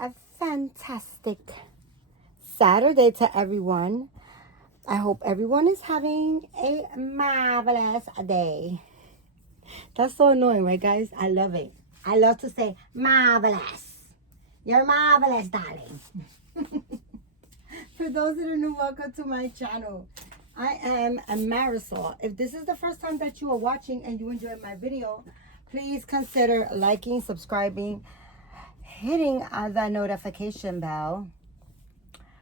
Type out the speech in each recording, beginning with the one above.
a fantastic Saturday to everyone. I hope everyone is having a marvelous day. That's so annoying, right, guys? I love it. I love to say marvelous. You're marvelous, darling. For those that are new, welcome to my channel. I am a Marisol. If this is the first time that you are watching and you enjoyed my video, please consider liking, subscribing, hitting the notification bell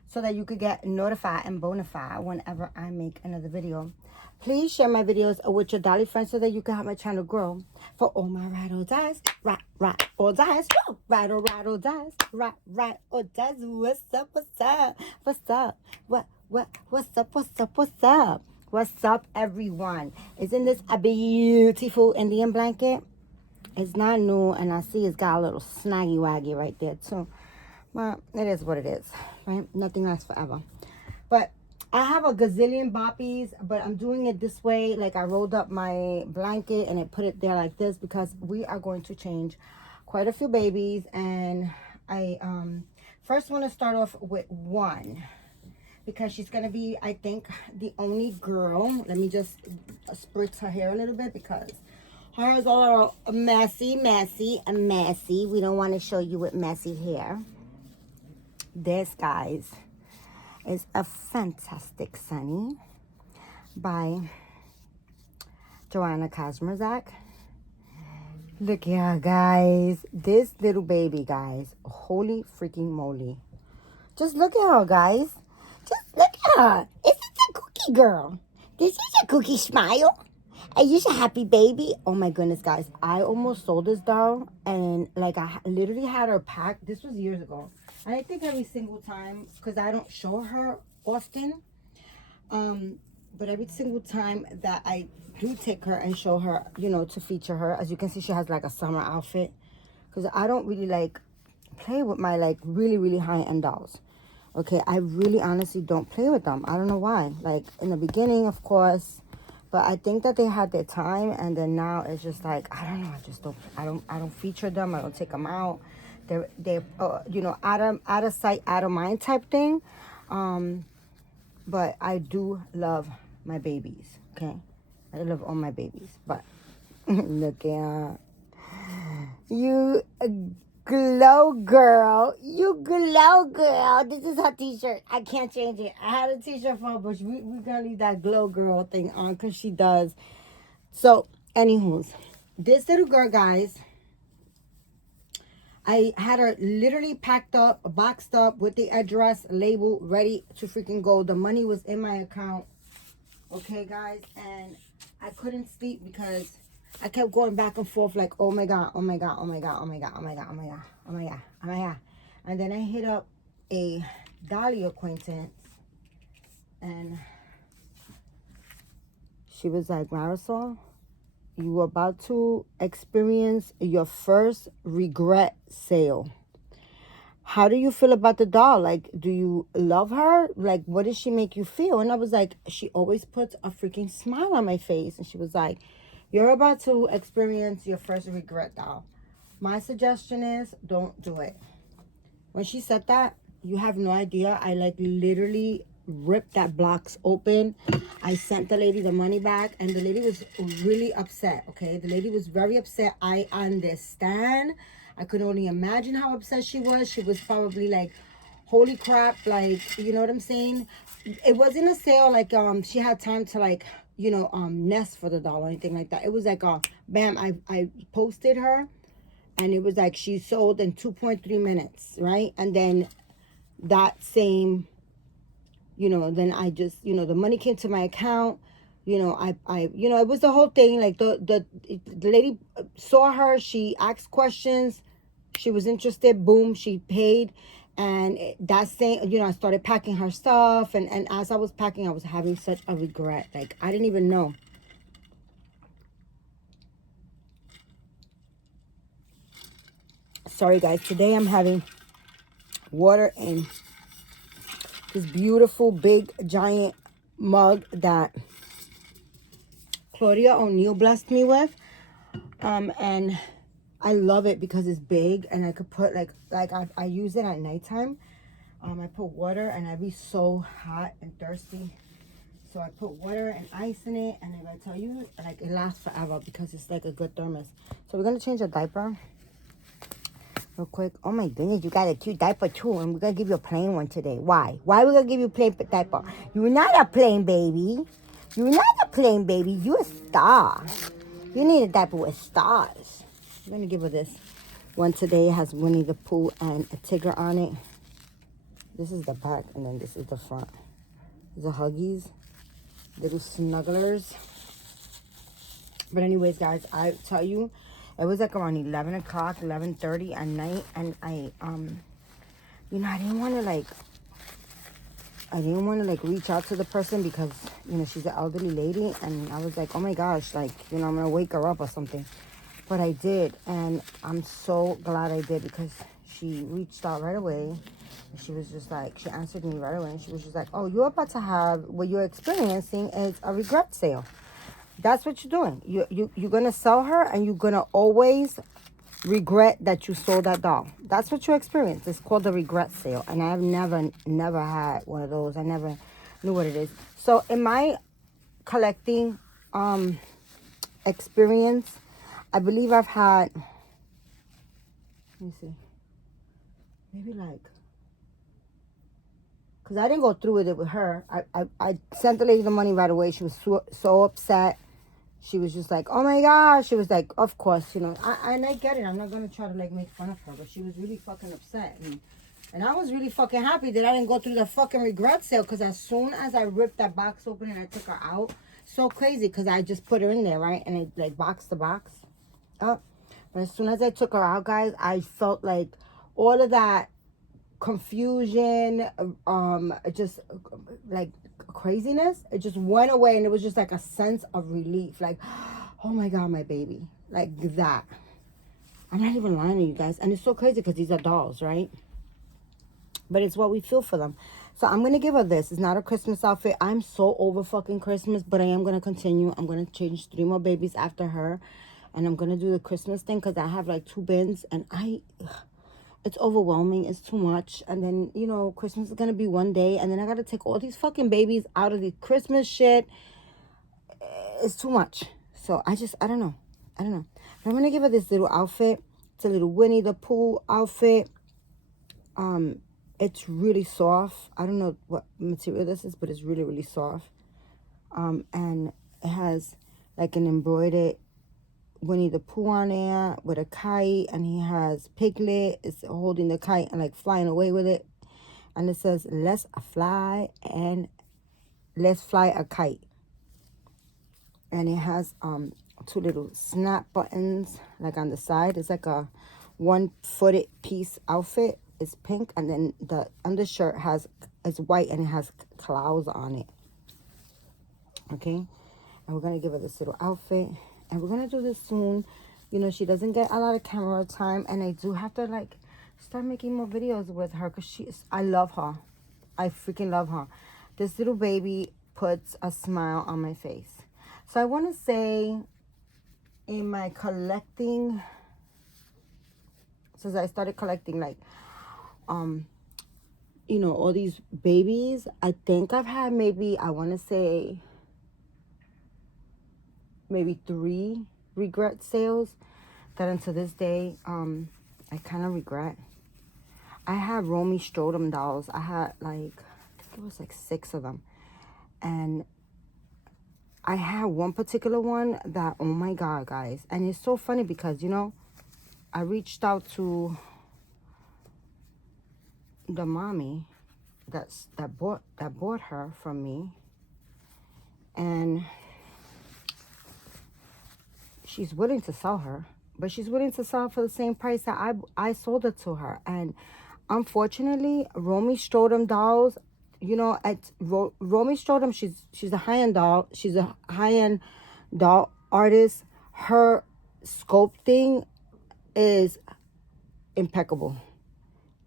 so that you could get notified and bona fide whenever I make another video. Please share my videos with your dolly friends so that you can help my channel grow. For all my ride or dies, ride or dies, woo! Ride or dies, ride or dies. What's up, what's up, what's up, what's up, what's up, everyone? Isn't this a beautiful Indian blanket? It's not new, and I see it's got a little snaggy waggy right there too. Well, it is what it is, right? Nothing lasts forever. But I have a gazillion boppies, but I'm doing it this way. Like I rolled up my blanket and I put it there like this because we are going to change quite a few babies. And I first want to start off with one because she's going to be, I think, the only girl. Let me just spritz her hair a little bit because her is all messy. We don't want to show you with messy hair. This, guys, is a fantastic Sunny by Joanna Kazmerzak. Look at her, guys. This little baby, guys. Holy freaking moly. Just look at her, guys. Just look at her. This is a cookie girl. This is a cookie smile. Are you a happy baby? Oh my goodness, guys. I almost sold this doll and like I literally had her packed. This was years ago. I think every single time, because I don't show her often. But every single time that I do take her and show her, you know, to feature her. As you can see, she has like a summer outfit. Because I don't really like play with my like really high-end dolls. Okay, I really honestly don't play with them. I don't know why. Like in the beginning, of course. But I think that they had their time, and then now it's just like I don't know. I don't feature them. I don't take them out. They're you know, out of sight, out of mind type thing. But I do love my babies. Okay, I love all my babies. But look at you, glow girl. You glow girl. This is her t-shirt. I can't change it. I had a t-shirt for her, but we're gonna leave that glow girl thing on because she does. So, anywho's, this little girl, guys, I had her literally packed up, boxed up with the address, label, ready to freaking go. The money was in my account. Okay, guys, and I couldn't sleep because I kept going back and forth like, oh my God, oh my God, oh my God, oh my God, oh my God, oh my God, oh my God, oh my God. And then I hit up a dolly acquaintance and she was like, Marisol, you were about to experience your first regret sale. How do you feel about the doll? Like, do you love her? Like, what does she make you feel? And I was like, she always puts a freaking smile on my face. And she was like, you're about to experience your first regret doll. My suggestion is don't do it. When she said that, you have no idea. I like literally ripped that box open. I sent the lady the money back and the lady was really upset. Okay, the lady was very upset. I understand. I could only imagine how upset she was. She was probably like, holy crap, like, you know what I'm saying? It wasn't a sale like she had time to like, you know, nest for the doll or anything like that. It was like bam, I posted her and it was like she sold in 2.3 minutes, right? And then that same, you know, then I just, you know, the money came to my account. You know, I you know, it was the whole thing. Like the lady saw her, she asked questions, she was interested, boom, she paid. And that same, you know, I started packing her stuff, and as I was packing, I was having such a regret. Like I didn't even know. Sorry guys, today I'm having water in this beautiful big giant mug that Claudia O'Neill blessed me with. And I love it because it's big and I could put like I use it at nighttime. I put water and I be so hot and thirsty. So I put water and ice in it, and if I tell you, like, it lasts forever because it's like a good thermos. So we're gonna change the diaper real quick. Oh my goodness, you got a cute diaper too, and we're gonna give you a plain one today. Why? Why we gonna give you a plain diaper? You're not a plain baby. You're not a plain baby. You're a star. You need a diaper with stars. I'm gonna give her this one today. It has Winnie the Pooh and a tiger on it. This is the back, and then this is the front. The Huggies, little snugglers. But anyways, guys, I tell you, it was like around 11 o'clock, 11:30 at night, and I you know, I didn't want to like reach out to the person because, you know, she's an elderly lady, and I was like, oh my gosh, like, you know, I'm gonna wake her up or something. But I did, and I'm so glad I did because she reached out right away. She was just like, she answered me right away, and she was just like, oh, you're about to have, what you're experiencing is a regret sale. That's what you're doing. You're going to sell her, and you're going to always regret that you sold that doll. That's what you experience. It's called the regret sale, and I've never had one of those. I never knew what it is. So in my collecting experience, I believe I've had, let me see, maybe like, because I didn't go through with it with her. I sent the lady the money right away. She was so upset. She was just like, oh my gosh. She was like, of course, you know. And I get it. I'm not going to try to like make fun of her. But she was really fucking upset. And I was really fucking happy that I didn't go through the fucking regret sale. Because as soon as I ripped that box open and I took her out. So crazy. Because I just put her in there, right? And I like boxed the box up. But as soon as I took her out, guys, I felt like all of that confusion, just like craziness, it just went away, and it was just like a sense of relief, like, oh my god, my baby, like that. I'm not even lying to you guys, and it's so crazy because these are dolls, right? But it's what we feel for them. So I'm gonna give her this. It's not a Christmas outfit. I'm so over fucking Christmas, but I am gonna continue. I'm gonna change 3 more babies after her, and I'm gonna do the Christmas thing because I have like 2 bins, and it's overwhelming. It's too much. And then, you know, Christmas is going to be one day. And then I got to take all these fucking babies out of the Christmas shit. It's too much. So I don't know. But I'm going to give her this little outfit. It's a little Winnie the Pooh outfit. It's really soft. I don't know what material this is, but it's really, really soft. And it has like an embroidered Winnie the Pooh on there with a kite, and he has Piglet is holding the kite and like flying away with it, and it says let's fly a kite, and it has 2 little snap buttons like on the side. It's like a 1-footed piece outfit. It's pink, and then the undershirt is white and it has clouds on it. Okay, and we're gonna give her this little outfit. And we're going to do this soon. You know, she doesn't get a lot of camera time. And I do have to, like, start making more videos with her. Because I love her. I freaking love her. This little baby puts a smile on my face. So I want to say, in my collecting, since I started collecting, like, you know, all these babies, I think I've had maybe, I want to say, maybe 3 regret sales that until this day I kind of regret. I had Romy Strotum dolls. I had like, I think it was like 6 of them, and I had one particular one that, oh my god, guys, and it's so funny because, you know, I reached out to the mommy that bought her from me, and she's willing to sell her, but she's willing to sell for the same price that I sold it to her. And unfortunately, Romy Strotum dolls, you know, at Romy Strotum, she's a high-end doll. She's a high-end doll artist. Her sculpting is impeccable.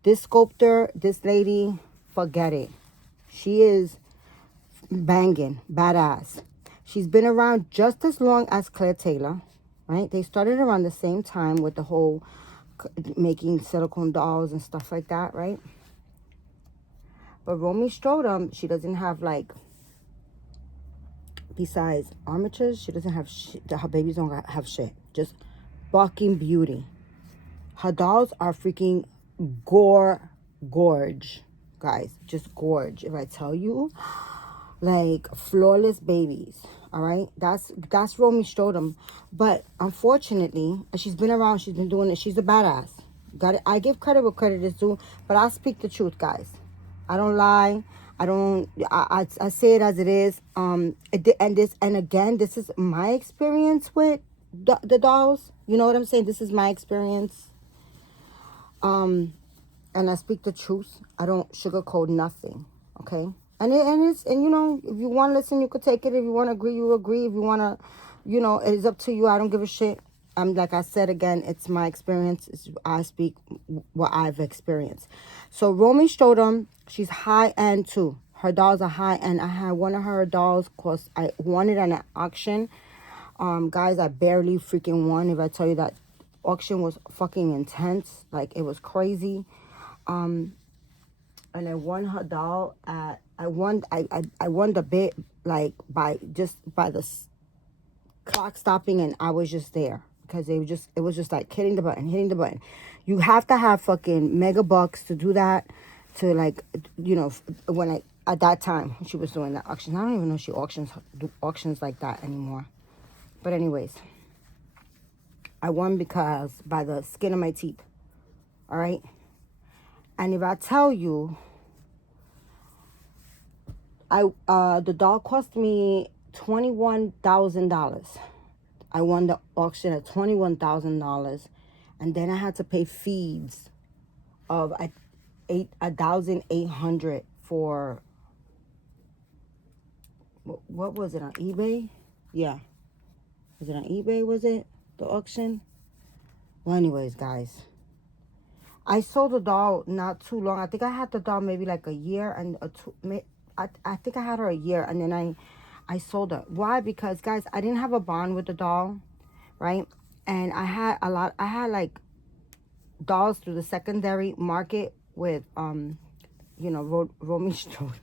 This sculptor, this lady, forget it. She is banging, badass. She's been around just as long as Claire Taylor. right? They started around the same time with the whole making silicone dolls and stuff like that, right? But Romy Strudom, she doesn't have like, besides armatures, she doesn't have shit. Her babies don't have shit. Just fucking beauty. Her dolls are freaking gorge, guys. Just gorge. If I tell you, like flawless babies. All right, that's Romy Strudom. But unfortunately, she's been around. She's been doing it. She's a badass. Got it. I give credit where credit is due, but I speak the truth, guys. I don't lie. I don't. I say it as it is. And again, this is my experience with the dolls. You know what I'm saying? This is my experience. And I speak the truth. I don't sugarcoat nothing. Okay. And you know, if you want to listen, you could take it. If you want to agree, you agree. If you want to, you know, it's up to you. I don't give a shit. Like I said again, it's my experience. I speak what I've experienced. So Romy Strudom, she's high end too. Her dolls are high end. I had one of her dolls, cause I won it on an auction. Guys, I barely freaking won. If I tell you that auction was fucking intense, like it was crazy. And I won her doll at I won the bit like by the clock stopping, and I was just there because it was just like hitting the button. You have to have fucking mega bucks to do that, to like, you know, when I at that time she was doing that auction. I don't even know if she do auctions like that anymore. But anyways, I won because by the skin of my teeth. All right. And if I tell you, the doll cost me $21,000. I won the auction at $21,000, and then I had to pay fees of $1,800 for what was it on eBay? Yeah, was it on eBay? Was it the auction? Well, anyways, guys, I sold the doll not too long. I think I had the doll maybe like a year and I think I had her a year, and then I sold her. Why? Because guys, I didn't have a bond with the doll, right? And I had like dolls through the secondary market with you know, Romy Strudel.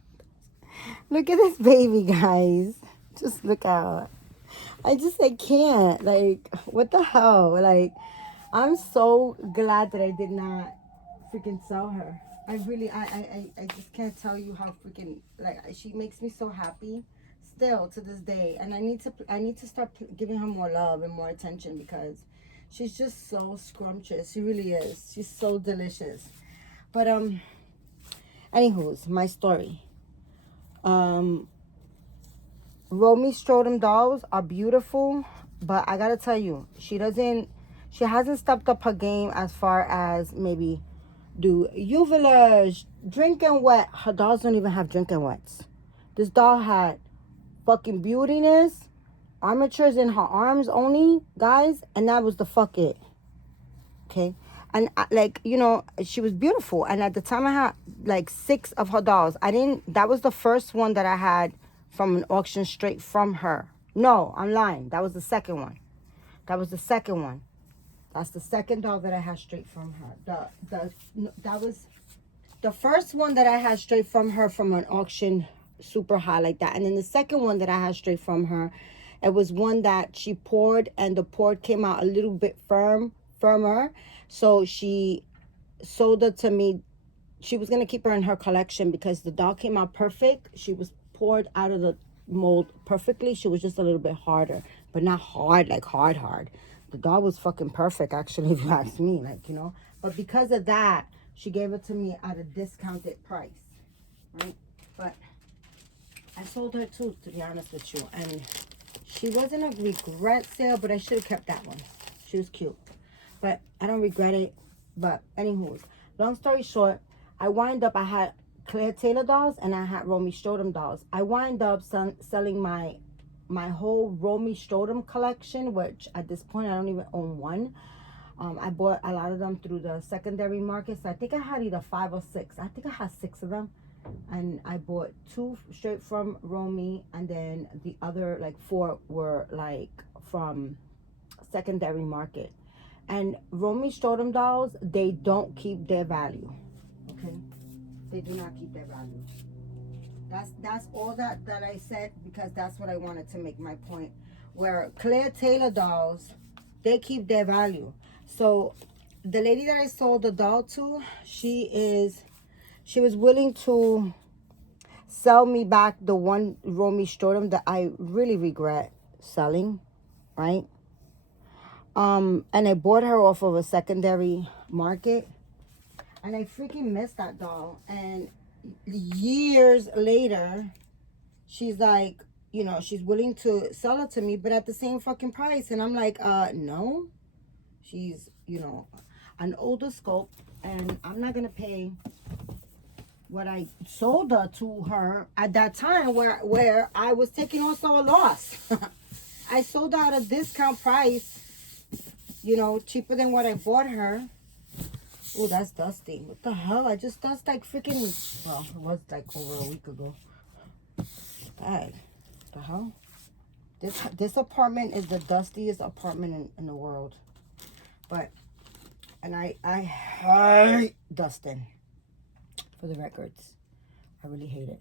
Look at this baby, guys. Just look at her. I can't. Like, what the hell? Like, I'm so glad that I did not freaking sell her. I really, I just can't tell you how freaking, like, she makes me so happy still to this day. And I need to start giving her more love and more attention, because she's just so scrumptious. She really is. She's so delicious. But, anywho's, my story. Romy Strudel dolls are beautiful, but I gotta tell you, she hasn't stepped up her game as far as maybe do uvulage, drinking wet. Her dolls don't even have drinking wets. This doll had fucking beautiness, armatures in her arms only, guys, and that was the fuck it. Okay. And like, you know, she was beautiful. And at the time I had like 6 of her dolls. That was the first one that I had from an auction straight from her. No, I'm lying. That was the second one. That's the second doll that I had straight from her. That was the first one that I had straight from her from an auction super high like that. And then the second one that I had straight from her, it was one that she poured, and the pour came out a little bit firmer. So she sold it to me. She was going to keep her in her collection because the doll came out perfect. She was poured out of the mold perfectly. She was just a little bit harder, but not hard, like hard. The doll was fucking perfect, actually, if you ask me, like, you know. But because of that, she gave it to me at a discounted price, right? But I sold her too, to be honest with you. And she wasn't a regret sale, but I should have kept that one. She was cute. But I don't regret it. But anywho, long story short, I had Claire Taylor dolls and I had Romy Strudel dolls. I wind up selling my whole Romy Strudel collection, which at this point I don't even own one. I bought a lot of them through the secondary market. So I think I had either 5 or 6. I think I had 6 of them. And I bought 2 straight from Romy, and then the other like 4 were like from secondary market. And Romy Strotum dolls, they don't keep their value. Okay? They do not keep their value. That's all that I said, because that's what I wanted to make my point. Where Claire Taylor dolls, they keep their value. So the lady that I sold the doll to, she was willing to sell me back the one Romy Strotum that I really regret selling, right? And I bought her off of a secondary market, and I freaking missed that doll. And years later, she's like, you know, she's willing to sell it to me, but at the same fucking price. And I'm like, no. She's, you know, an older sculpt, and I'm not gonna pay what I sold her to her at that time, where I was taking also a loss. I sold her at a discount price, you know, cheaper than what I bought her. Oh, that's dusty. What the hell? I just dust like freaking, well, it was like over a week ago. God, what the hell? This apartment is the dustiest apartment in the world. But, and I hate dusting, for the records. I really hate it.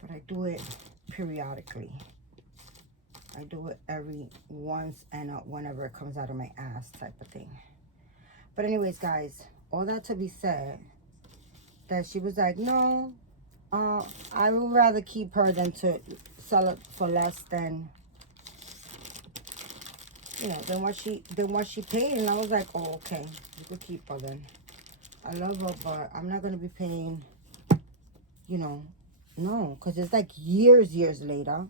But I do it periodically. I do it every once and whenever it comes out of my ass type of thing. But anyways, guys, all that to be said, that she was like, no, I would rather keep her than to sell it for less than, you know, than what she paid. And I was like, oh, okay, you could keep her then. I love her, but I'm not gonna be paying, you know, no, because it's like years later.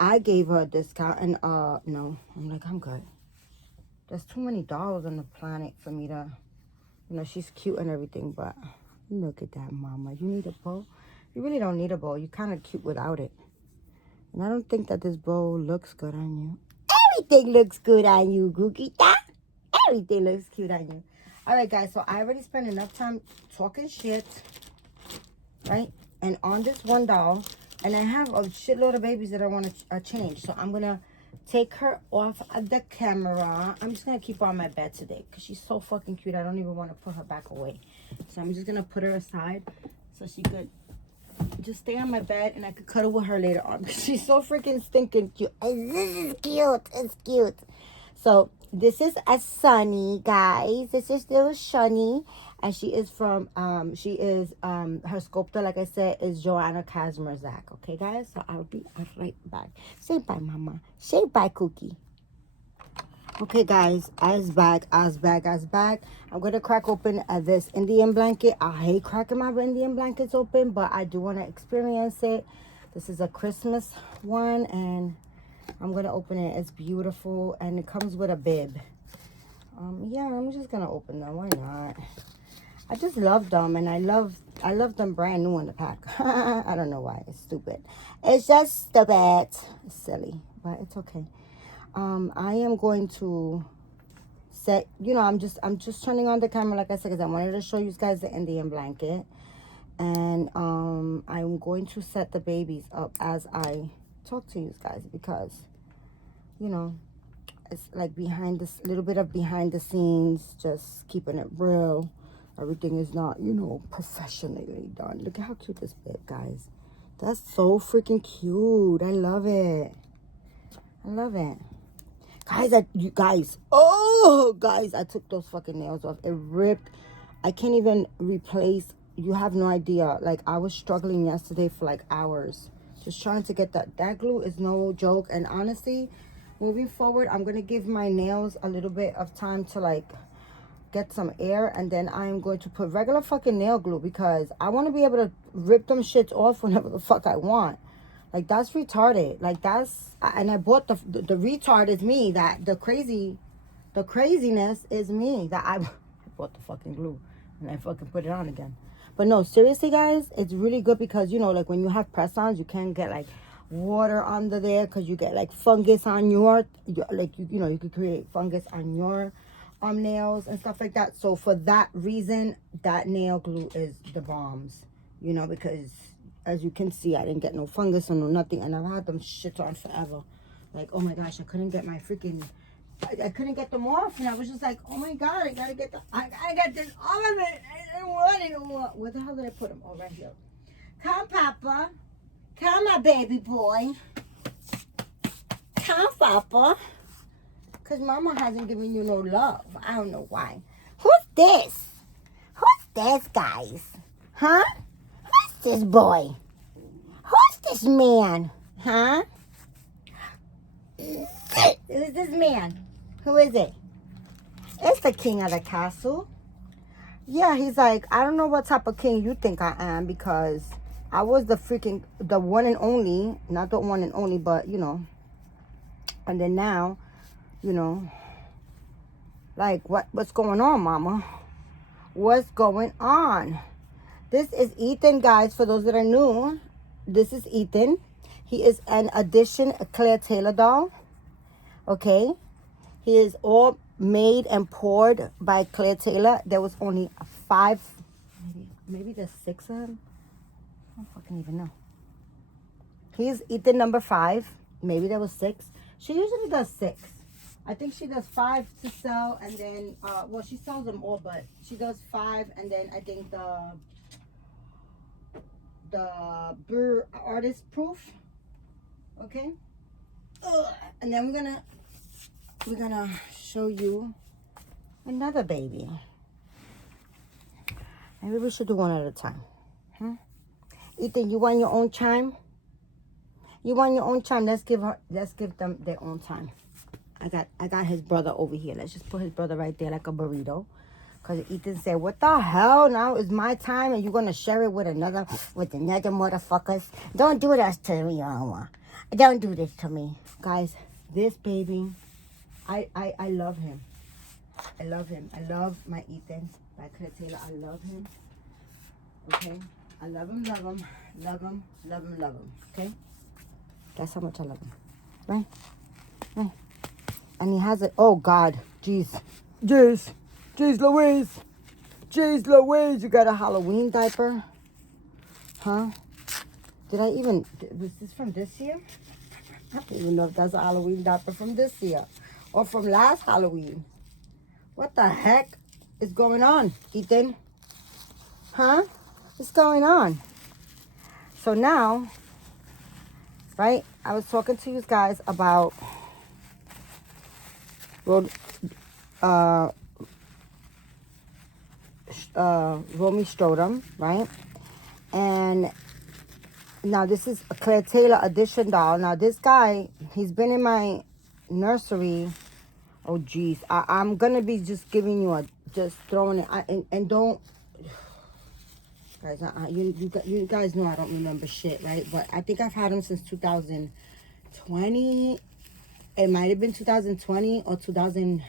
I gave her a discount, and no, I'm like, I'm good. There's too many dolls on the planet for me to, you know, she's cute and everything, but look at that, mama. You need a bow? You really don't need a bow. You're kind of cute without it. And I don't think that this bow looks good on you. Everything looks good on you, Gugita. Everything looks cute on you. All right, guys, so I already spent enough time talking shit, right? And on this one doll, and I have a shitload of babies that I want to change. So I'm going to take her off of the camera. I'm just going to keep her on my bed today because she's so fucking cute. I don't even want to put her back away. So I'm just going to put her aside so she could just stay on my bed, and I could cuddle with her later on because she's so freaking stinking cute. This is cute. It's cute. So this is a Sunny, guys. This is little Shunny, and she is from her sculptor, like I said, is Joanna Kazmerzak. Okay, guys. So I'll be right back. Say bye, mama. Say bye, Cookie. Okay, guys, I's back. I'm gonna crack open this Indian blanket. I hate cracking my Indian blankets open, but I do want to experience it. This is a Christmas one, and I'm gonna open it. It's beautiful, and it comes with a bib. Yeah, I'm just gonna open them. Why not? I just love them, and I love them brand new in the pack. I don't know why. It's stupid. It's just stupid. It's silly, but it's okay. I am going to set, you know, I'm just turning on the camera, like I said, because I wanted to show you guys the Indian blanket. And I'm going to set the babies up as I talk to you guys, because, you know, it's like behind this little bit of behind the scenes, just keeping it real. Everything is not, you know, professionally done. Look at how cute this bit, guys. That's so freaking cute. I love it. I love it. Guys, I took those fucking nails off. It ripped. I can't even replace. You have no idea. Like, I was struggling yesterday for like hours, just trying to get that glue is no joke. And honestly, moving forward, I'm gonna give my nails a little bit of time to like get some air, and then I'm going to put regular fucking nail glue, because I want to be able to rip them shits off whenever the fuck I want. Like, that's retarded. Like, and I bought the retard is me. That the craziness is me. That I bought the fucking glue and I fucking put it on again. But no, seriously, guys, it's really good, because, you know, like when you have press-ons, you can't get like water under there, because you get like fungus on your like, you know, you could create fungus on your nails and stuff like that. So for that reason, that nail glue is the bombs, you know, because as you can see, I didn't get no fungus or no nothing, and I've had them shit on forever. Like, oh my gosh, I couldn't get my freaking I couldn't get them off, and I was just like, oh my God, I gotta get I got this ornament. I didn't want it. Where the hell did I put them? Oh, right here. Come, Papa. Come, my baby boy. Come, Papa. Because Mama hasn't given you no love. I don't know why. Who's this? Who's this, guys? Huh? Who's this boy? Who's this man? Huh? Who's this man? Who is it? It's the king of the castle. Yeah, he's like, I don't know what type of king you think I am, because I was the one and only, not the one and only, but, you know. And then now, you know, like, what's going on, Mama? What's going on? This is Ethan, guys. For those that are new, this is Ethan. He is an addition, a Claire Taylor doll. Okay? He is all made and poured by Claire Taylor. There was only 5, maybe there's 6 of them. I don't fucking even know. He's Ethan number 5. Maybe there was 6. She usually does 6. I think she does 5 to sell, and then, well, she sells them all, but she does 5, and then I think the Burr artist proof. Okay? And then we're gonna show you another baby. Maybe we should do one at a time. Ethan, you want your own chime? You want your own chime? Let's give them their own time. I got his brother over here. Let's just put his brother right there like a burrito. Because Ethan said, what the hell? Now is my time and you're gonna share it with another motherfuckers. Don't do this to me, Mama. Don't do this to me. Guys, this baby, I love him. I love him. I love my Ethan by Claire Taylor. I love him. Okay? I love him, love him, love him, love him, love him. Okay? That's how much I love him. Right? Right. And he has it. Oh, God. Jeez. Jeez. Jeez Louise. Jeez Louise. You got a Halloween diaper? Huh? Was this from this year? I don't even know if that's a Halloween diaper from this year. Or from last Halloween. What the heck is going on, Ethan? Huh? What's going on? So now, right, I was talking to you guys about Romy Strotum, right? And now this is a Claire Taylor edition doll. Now this guy, he's been in my nursery. Oh, geez. I'm going to be just giving you just throwing it. And don't, guys, you guys know I don't remember shit, right? But I think I've had him since 2020. It might have been 2020 or 2000. I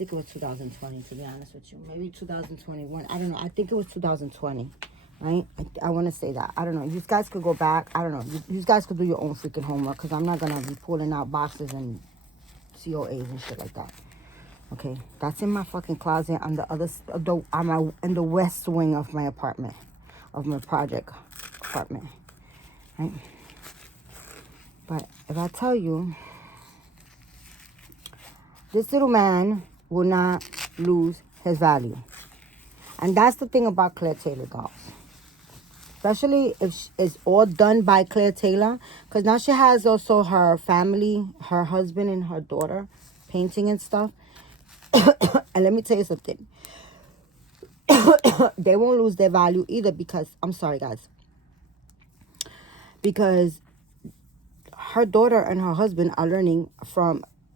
think it was 2020, to be honest with you. Maybe 2021. I don't know. I think it was 2020, right? I want to say that. I don't know. You guys could go back. I don't know. You guys could do your own freaking homework, because I'm not going to be pulling out boxes and COAs and shit like that. Okay, that's in my fucking closet on the other, in the west wing of my apartment, of my project apartment, right? But if I tell you, this little man will not lose his value. And that's the thing about Claire Taylor dolls. Especially if it's all done by Claire Taylor. Because now she has also her family, her husband and her daughter painting and stuff. And let me tell you something. They won't lose their value either, because, I'm sorry guys, because her daughter and her husband are learning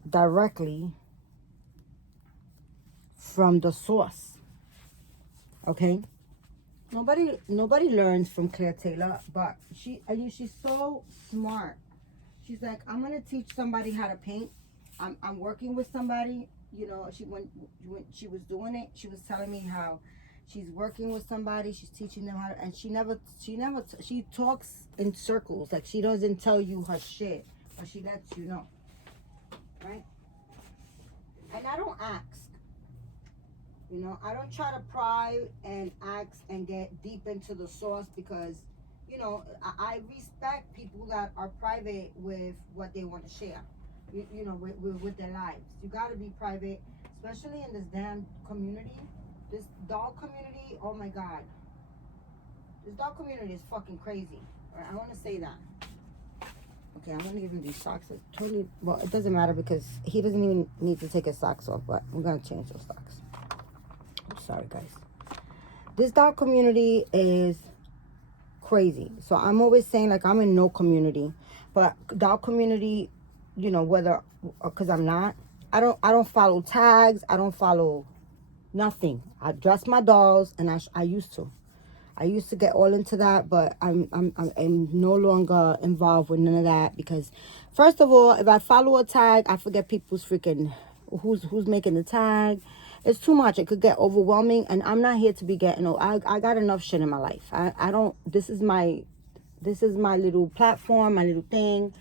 directly from the source. Okay? Nobody learns from Claire Taylor, but she's so smart. She's like, I'm gonna teach somebody how to paint. I'm working with somebody. You know, when she was doing it, she was telling me how she's working with somebody. She's teaching them how to, and she talks in circles. Like, she doesn't tell you her shit, but she lets you know, right? And I don't ask. You know, I don't try to pry and ask and get deep into the source, because, you know, I respect people that are private with what they want to share. you know, with their lives. You got to be private, especially in this damn community. This dog community, oh my God. This dog community is fucking crazy. I want to say that. Okay, I'm going to give him these socks. It's totally, well, it doesn't matter because he doesn't even need to take his socks off, but I'm going to change those socks. I'm sorry, guys. This dog community is crazy. So I'm always saying, like, I'm in no community. But dog community, you know, whether, because I'm not, I don't follow tags. I don't follow nothing. I dress my dolls, and I used to. I used to get all into that, but I'm no longer involved with none of that because, first of all, if I follow a tag, I forget people's freaking who's making the tag. It's too much. It could get overwhelming, and I'm not here to be getting. I got enough shit in my life. I don't. This is my little platform, my little thing.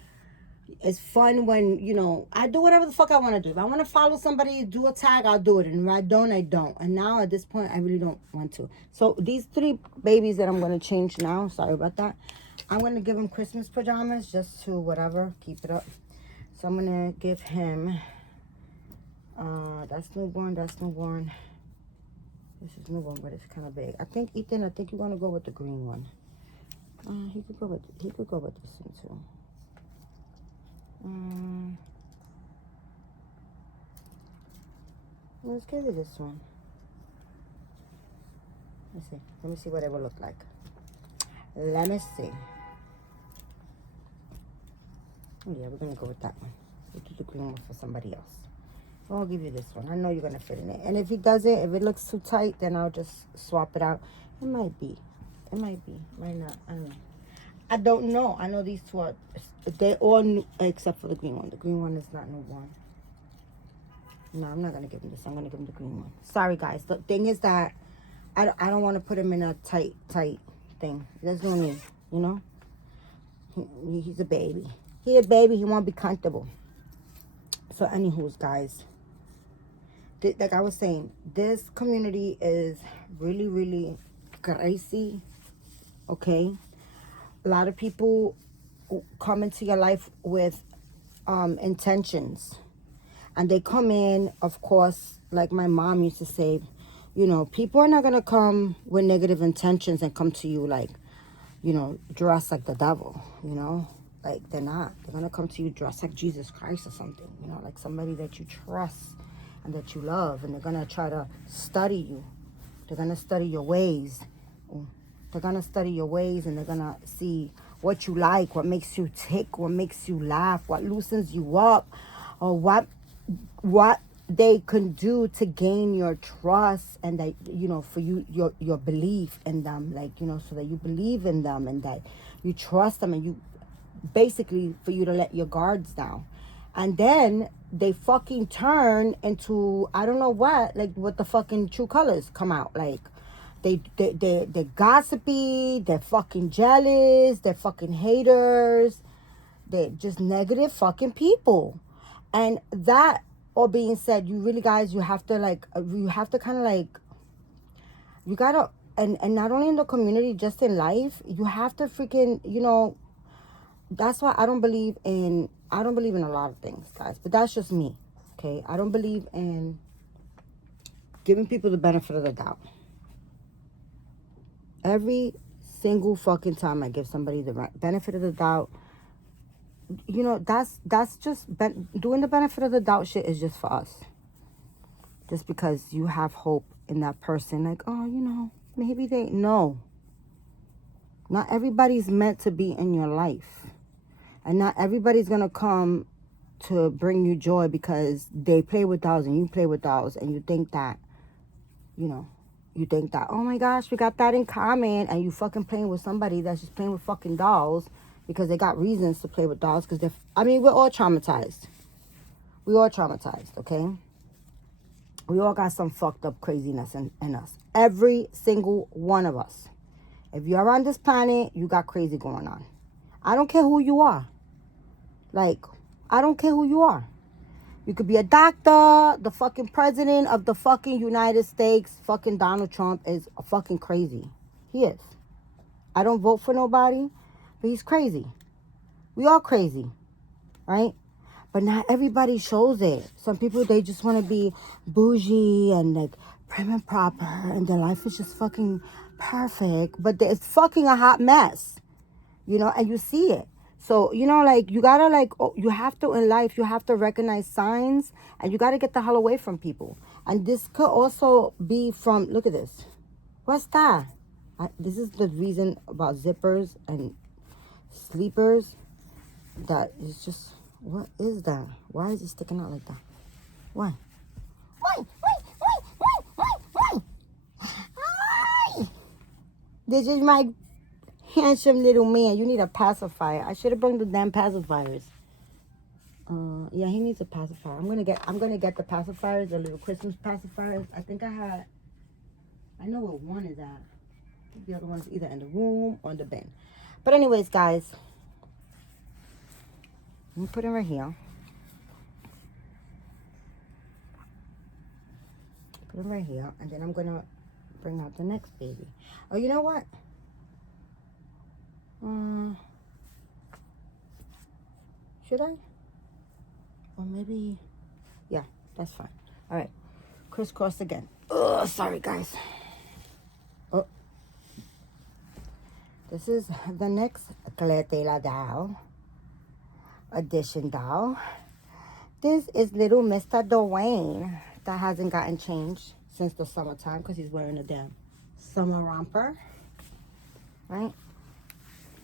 It's fun when, you know, I do whatever the fuck I want to do. If I want to follow somebody, do a tag, I'll do it. And if I don't, I don't. And now at this point, I really don't want to. So these 3 babies that I'm going to change now, sorry about that. I'm going to give him Christmas pajamas just to whatever, keep it up. So I'm going to give him, that's newborn. This is newborn, but it's kind of big. I think, Ethan, you want to go with the green one. He could go with this one too. Let's give it this one. Let me see what it will look like. Let me see. Oh yeah, we're gonna go with that one. We'll do the green one for somebody else. I'll give you this one. I know you're gonna fit in it. And if he doesn't, if it looks too tight, then I'll just swap it out. It might be. Might not. I don't know. I don't know. I know these 2 are, they're all new, except for the green one. The green one is not newborn. No, I'm not going to give him this. I'm going to give him the green one. Sorry, guys. The thing is that I don't want to put him in a tight thing. There's no need, you know? He's a baby. He's a baby. He won't be comfortable. So, anywho's, guys. Like I was saying, this community is really, really crazy. Okay? A lot of people come into your life with intentions. And they come in, of course, like my mom used to say, you know, people are not going to come with negative intentions and come to you like, you know, dressed like the devil, you know. Like, they're not. They're going to come to you dressed like Jesus Christ or something, you know, like somebody that you trust and that you love. And they're going to try to study you. They're going to study your ways. They're going to study your ways, and they're going to see what you like, what makes you tick, what makes you laugh, what loosens you up, or what they can do to gain your trust, and that, you know, for you, your belief in them, like, you know, so that you believe in them and that you trust them, and you basically for you to let your guards down. And then they fucking turn into, I don't know what the fucking true colors come out. Like, they're gossipy, they're fucking jealous, they're fucking haters, they're just negative fucking people. And that all being said, you really, guys, you have to kind of like, you gotta, and not only in the community, just in life, you have to freaking, you know, that's why I don't believe in a lot of things, guys, but that's just me, okay? I don't believe in giving people the benefit of the doubt. Every single fucking time I give somebody the benefit of the doubt, you know, that's just doing the benefit of the doubt shit is just for us. Just because you have hope in that person, like, oh, you know, maybe no. Not everybody's meant to be in your life. And not everybody's going to come to bring you joy because they play with dolls and you play with dolls, and you think that, you know, oh my gosh, we got that in common, and you fucking playing with somebody that's just playing with fucking dolls because they got reasons to play with dolls because we're all traumatized. We all traumatized, okay? We all got some fucked up craziness in us. Every single one of us. If you're on this planet, you got crazy going on. I don't care who you are. Like, I don't care who you are. You could be a doctor, the fucking president of the fucking United States. Fucking Donald Trump is fucking crazy. He is. I don't vote for nobody, but he's crazy. We all crazy, right? But not everybody shows it. Some people, they just want to be bougie and like prim and proper, and their life is just fucking perfect. But it's fucking a hot mess, you know, and you see it. So, you know, like, you gotta, like, you have to, in life, you have to recognize signs, and you gotta get the hell away from people. And this could also be from, look at this. What's that? This is the reason about zippers and sleepers. That is just, what is that? Why is it sticking out like that? Why? This is my handsome little man. You need a pacifier. I should have brought the damn pacifiers. Yeah, he needs a pacifier. I'm gonna get the pacifiers, the little Christmas pacifiers. I know where one is at. The other one's either in the room or in the bin. But anyways, guys, I'm gonna put him right here. Put him right here, and then I'm gonna bring out the next baby. Oh, you know what? Should I? Or maybe, yeah, that's fine. All right, crisscross again. Oh, sorry, guys. Oh, this is the next Clarie doll, edition doll. This is little Mr. Dwayne that hasn't gotten changed since the summertime because he's wearing a damn summer romper, right?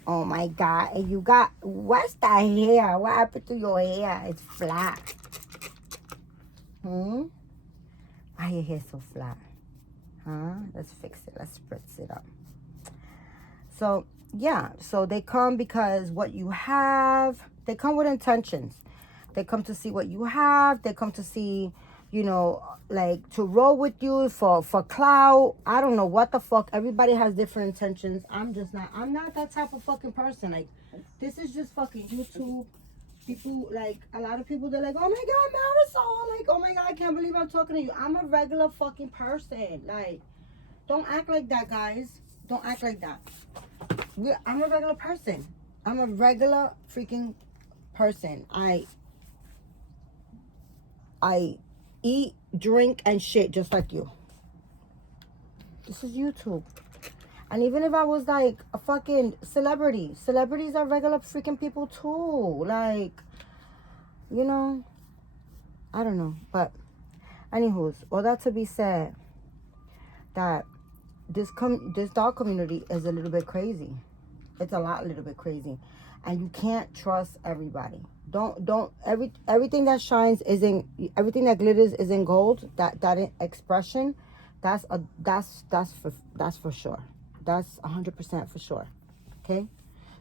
Oh my God, and you got, what's that hair? What happened to your hair? It's flat. Why your hair so flat? Huh? Let's fix it. Let's spritz it up. So, yeah. So they come because what you have, they come with intentions. They come to see what you have. They come to see, you know, like to roll with you for clout. I don't know what the fuck. Everybody has different intentions. I'm not that type of fucking person. Like, this is just fucking YouTube. People, like, a lot of people, they're like, oh my God, Marisol. Like, oh my God, I can't believe I'm talking to you. I'm a regular fucking person. Like, don't act like that, guys. Don't act like that. I'm a regular person. I'm a regular freaking person. I eat, drink, and shit just like you. This is YouTube. And even if I was like a fucking celebrity, celebrities are regular freaking people too. Like, you know, I don't know. But anywho's, all that to be said, that this dog community is a little bit crazy. It's a little bit crazy. And you can't trust everybody. Everything that shines isn't, everything that glitters isn't gold. That expression, that's for sure. That's 100% for sure. Okay?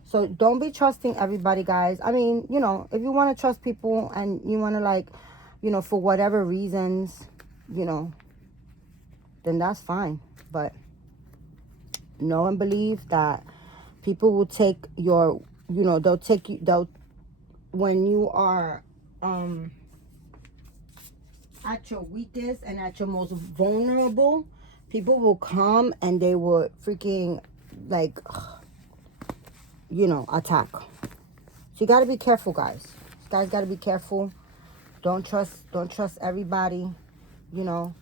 So don't be trusting everybody, guys. I mean, you know, if you want to trust people and you want to, like, you know, for whatever reasons, you know, then that's fine. But know and believe that people will take your, you know, when you are at your weakest and at your most vulnerable, people will come and they will freaking, like, you know, attack. So you got to be careful, guys. You guys got to be careful. Don't trust everybody, you know.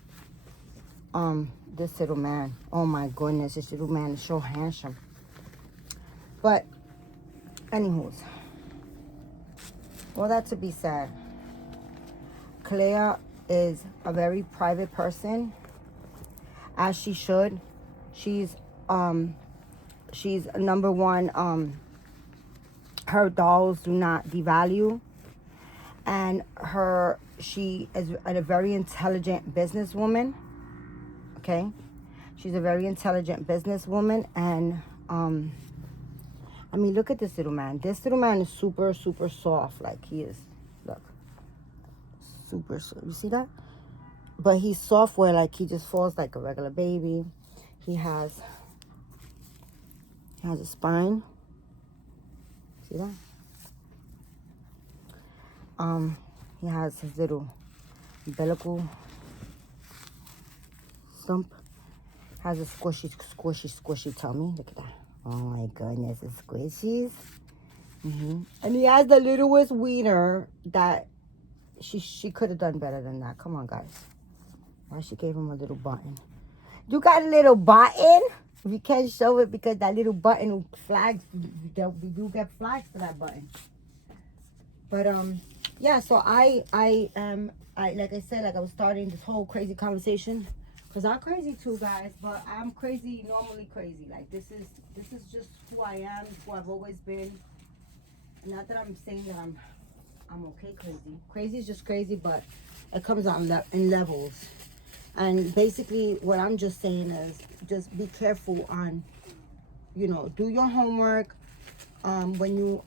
This little man, oh my goodness, this little man is so handsome. But anywho's, all that to be said, Claire is a very private person, as she should. She's number one. Her dolls do not devalue, and she is a very intelligent businesswoman. Okay, she's a very intelligent businesswoman, and I mean, look at this little man. This little man is super, super soft. Like, he is, look, super soft. You see that? But he's soft where, like, he just falls like a regular baby. He has a spine. See that? He has his little umbilical stump. Has a squishy tummy. Look at that. Oh my goodness, it's squishies. And he has the littlest wiener that she could have done better than that. Come on, guys. Why she gave him a little button? You got a little button? We can't show it because that little button flags. We do get flags for that button. But yeah. So I like I said, like I was starting this whole crazy conversation because I'm crazy too, guys. But I'm crazy, normally crazy. Like this is just who I am, who I've always been. Not that I'm saying that I'm okay crazy. Crazy is just crazy, but it comes out in levels. And basically what I'm just saying is just be careful on, you know, do your homework when you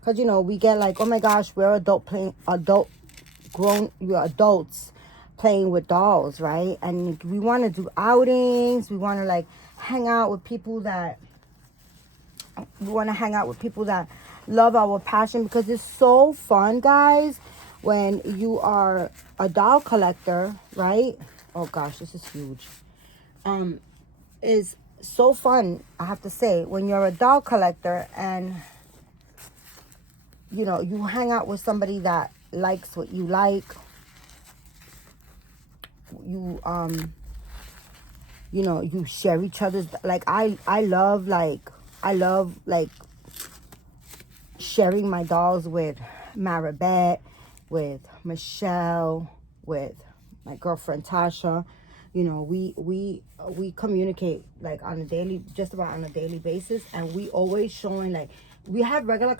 because, you know, we get like, oh my gosh, we're we're adults playing with dolls, right? And we want to do outings. We want to like hang out with people that love our passion, because it's so fun, guys, when you are a doll collector, right? Oh gosh, this is huge. Is so fun, I have to say, when you're a doll collector and you know you hang out with somebody that likes what you like. You you know, you share each other's, like I love sharing my dolls with Maribeth, with Michelle, with my girlfriend Tasha. You know, we communicate like just about on a daily basis, and we always showing like we have regular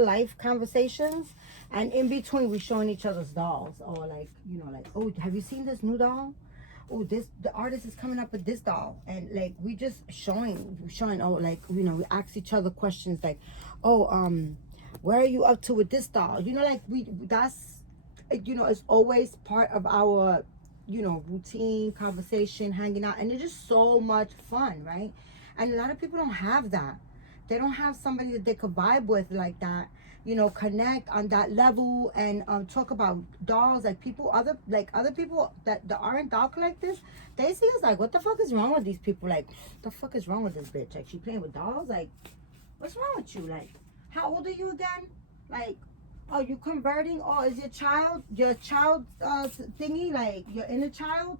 life conversations, and in between we showing each other's dolls, or like, you know, like, oh, have you seen this new doll? Oh, the artist is coming up with this doll, and like we just showing, oh, like, you know, we ask each other questions like, oh, where are you up to with this doll? You know, like that's, you know, it's always part of our, you know, routine conversation, hanging out, and it's just so much fun, right? And a lot of people don't have that. They don't have somebody that they could vibe with like that, you know, connect on that level, and talk about dolls. Like other people that aren't doll collectors, they see us like, what the fuck is wrong with these people? Like, the fuck is wrong with this bitch? Like, she playing with dolls? Like, what's wrong with you? Like, how old are you again? Like, oh, you converting? Oh, is your child thingy, like your inner child?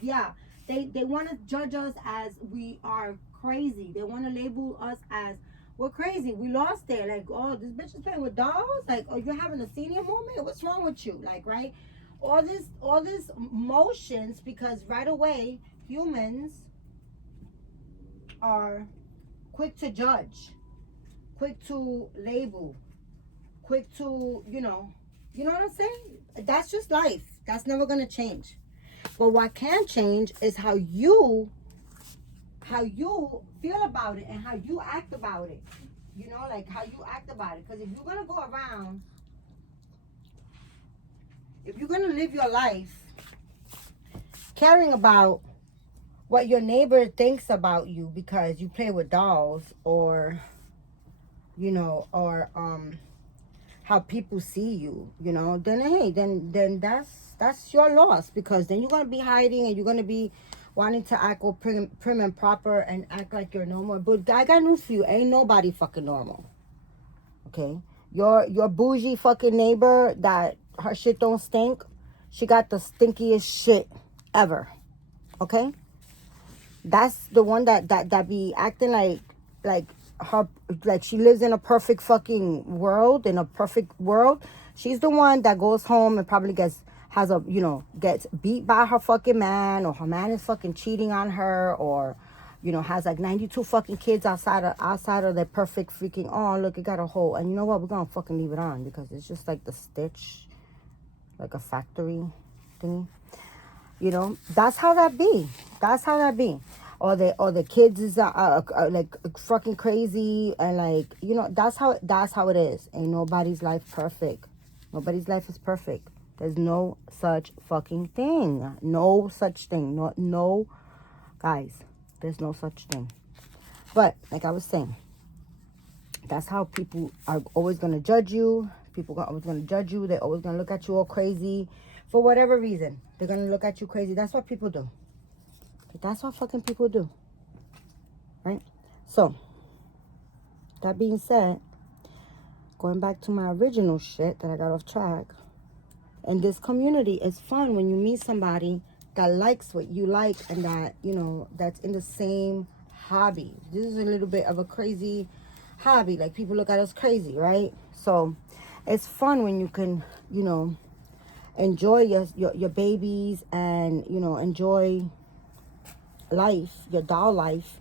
Yeah. They want to judge us as we are crazy. They want to label us as we're crazy. We lost there. Like, oh, this bitch is playing with dolls. Like, oh, you're having a senior moment. What's wrong with you? Like, right? All this motions, because right away humans are quick to judge, quick to label, quick to, you know what I'm saying? That's just life. That's never gonna change. But what can change is how you feel about it and how you act about it. You know, like how you act about it. Because if you're gonna go around, if you're gonna live your life caring about what your neighbor thinks about you because you play with dolls, or, you know, or how people see you, you know, then hey, then that's your loss, because then you're gonna be hiding and you're gonna be wanting to act all prim and proper and act like you're normal. But I got news for you: ain't nobody fucking normal. Okay, your bougie fucking neighbor that her shit don't stink, she got the stinkiest shit ever. Okay, that's the one that be acting like her, like she lives in a perfect fucking world, She's the one that goes home and probably gets beat by her fucking man, or her man is fucking cheating on her, or, you know, has like 92 fucking kids outside of their perfect freaking, oh look, it got a hole. And you know what, we're gonna fucking leave it on because it's just like the stitch, like a factory thingy. You know, that's how that be. Or the kids is like fucking crazy, and like, you know, that's how it is. Ain't nobody's life perfect. Nobody's life is perfect. There's no such fucking thing. No such thing. No, guys. There's no such thing. But like I was saying, that's how people are always gonna judge you. People are always gonna judge you. They're always gonna look at you all crazy. For whatever reason, they're gonna look at you crazy. That's what people do. That's what fucking people do. Right? So, that being said, going back to my original shit that I got off track. And this community is fun when you meet somebody that likes what you like and that, you know, that's in the same hobby. This is a little bit of a crazy hobby. Like, people look at us crazy, right? So it's fun when you can, you know, enjoy your babies and, you know, enjoy life, your doll life,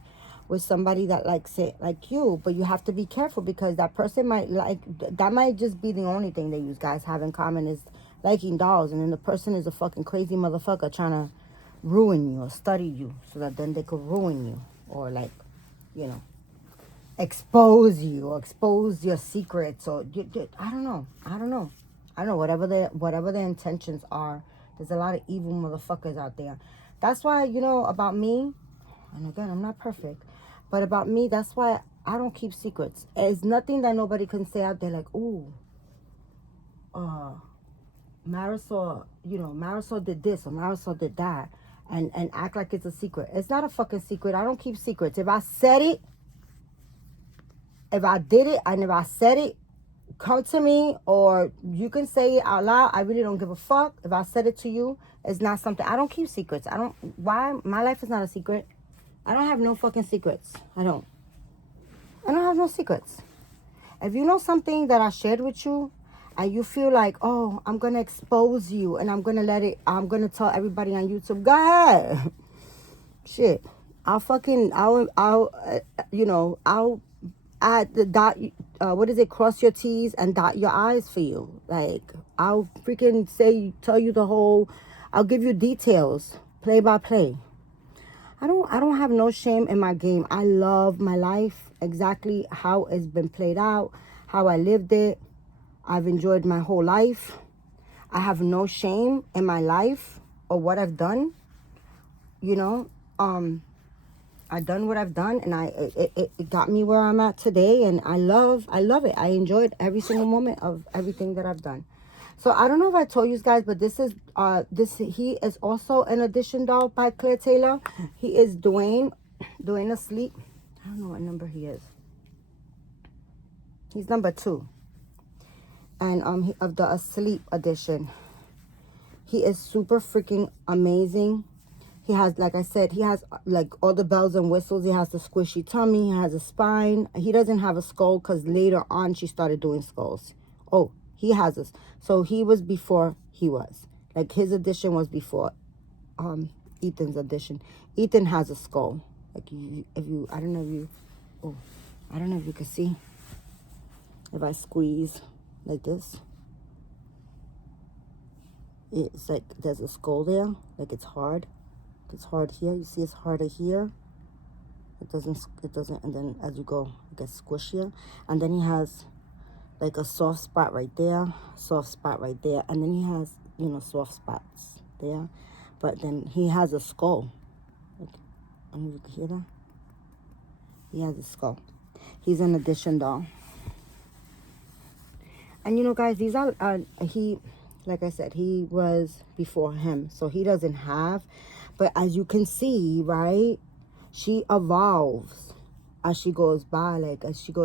with somebody that likes it like you. But you have to be careful, because that person might like, that might just be the only thing that you guys have in common is liking dolls, and then the person is a fucking crazy motherfucker trying to ruin you or study you so that then they could ruin you, or like, you know, expose you or expose your secrets, or I don't know, whatever their intentions are. There's a lot of evil motherfuckers out there. That's why, you know, about me, and again, I'm not perfect, but about me, that's why I don't keep secrets. There's nothing that nobody can say out there like, ooh, Marisol, you know, Marisol did this or Marisol did that, and act like it's a secret. It's not a fucking secret. I don't keep secrets. If I said it, if I did it, and if I said it, come to me, or you can say it out loud. I really don't give a fuck. If I said it to you, it's not something. I don't keep secrets. Why? My life is not a secret. I don't have no fucking secrets. I don't have no secrets. If you know something that I shared with you, and you feel like, oh, I'm going to expose you, and I'm going to tell everybody on YouTube, go ahead. Shit. I'll add the dot, cross your T's and dot your I's for you. Like, I'll freaking tell you I'll give you details, play by play. I don't have no shame in my game. I love my life exactly how it's been played out, how I lived it. I've enjoyed my whole life. I have no shame in my life or what I've done. You know, I've done what I've done, and it got me where I'm at today, and I love it. I enjoyed every single moment of everything that I've done. So I don't know if I told you guys, but he is also an Edition doll by Claire Taylor. He is Dwayne Asleep. I don't know what number he is. He's number 2. And of the Asleep edition. He is super freaking amazing. He has, like I said, he has like all the bells and whistles. He has the squishy tummy. He has a spine. He doesn't have a skull because later on she started doing skulls. Oh, he has this. So he was before he was. Like, his edition was before Ethan's edition. Ethan has a skull. Like, I don't know if you can see. If I squeeze like this, it's like there's a skull there. Like, it's hard. It's hard here. You see, it's harder here. It doesn't, and then as you go, it gets squishier. And then he has like a soft spot right there, and then he has, you know, soft spots there. But then he has a skull. Like, I don't know if you can hear that. He has a skull. He's an Edition doll. And you know, guys, these are like I said, he was before him, so he doesn't have. But as you can see, right, she evolves as she goes by. Like, as she's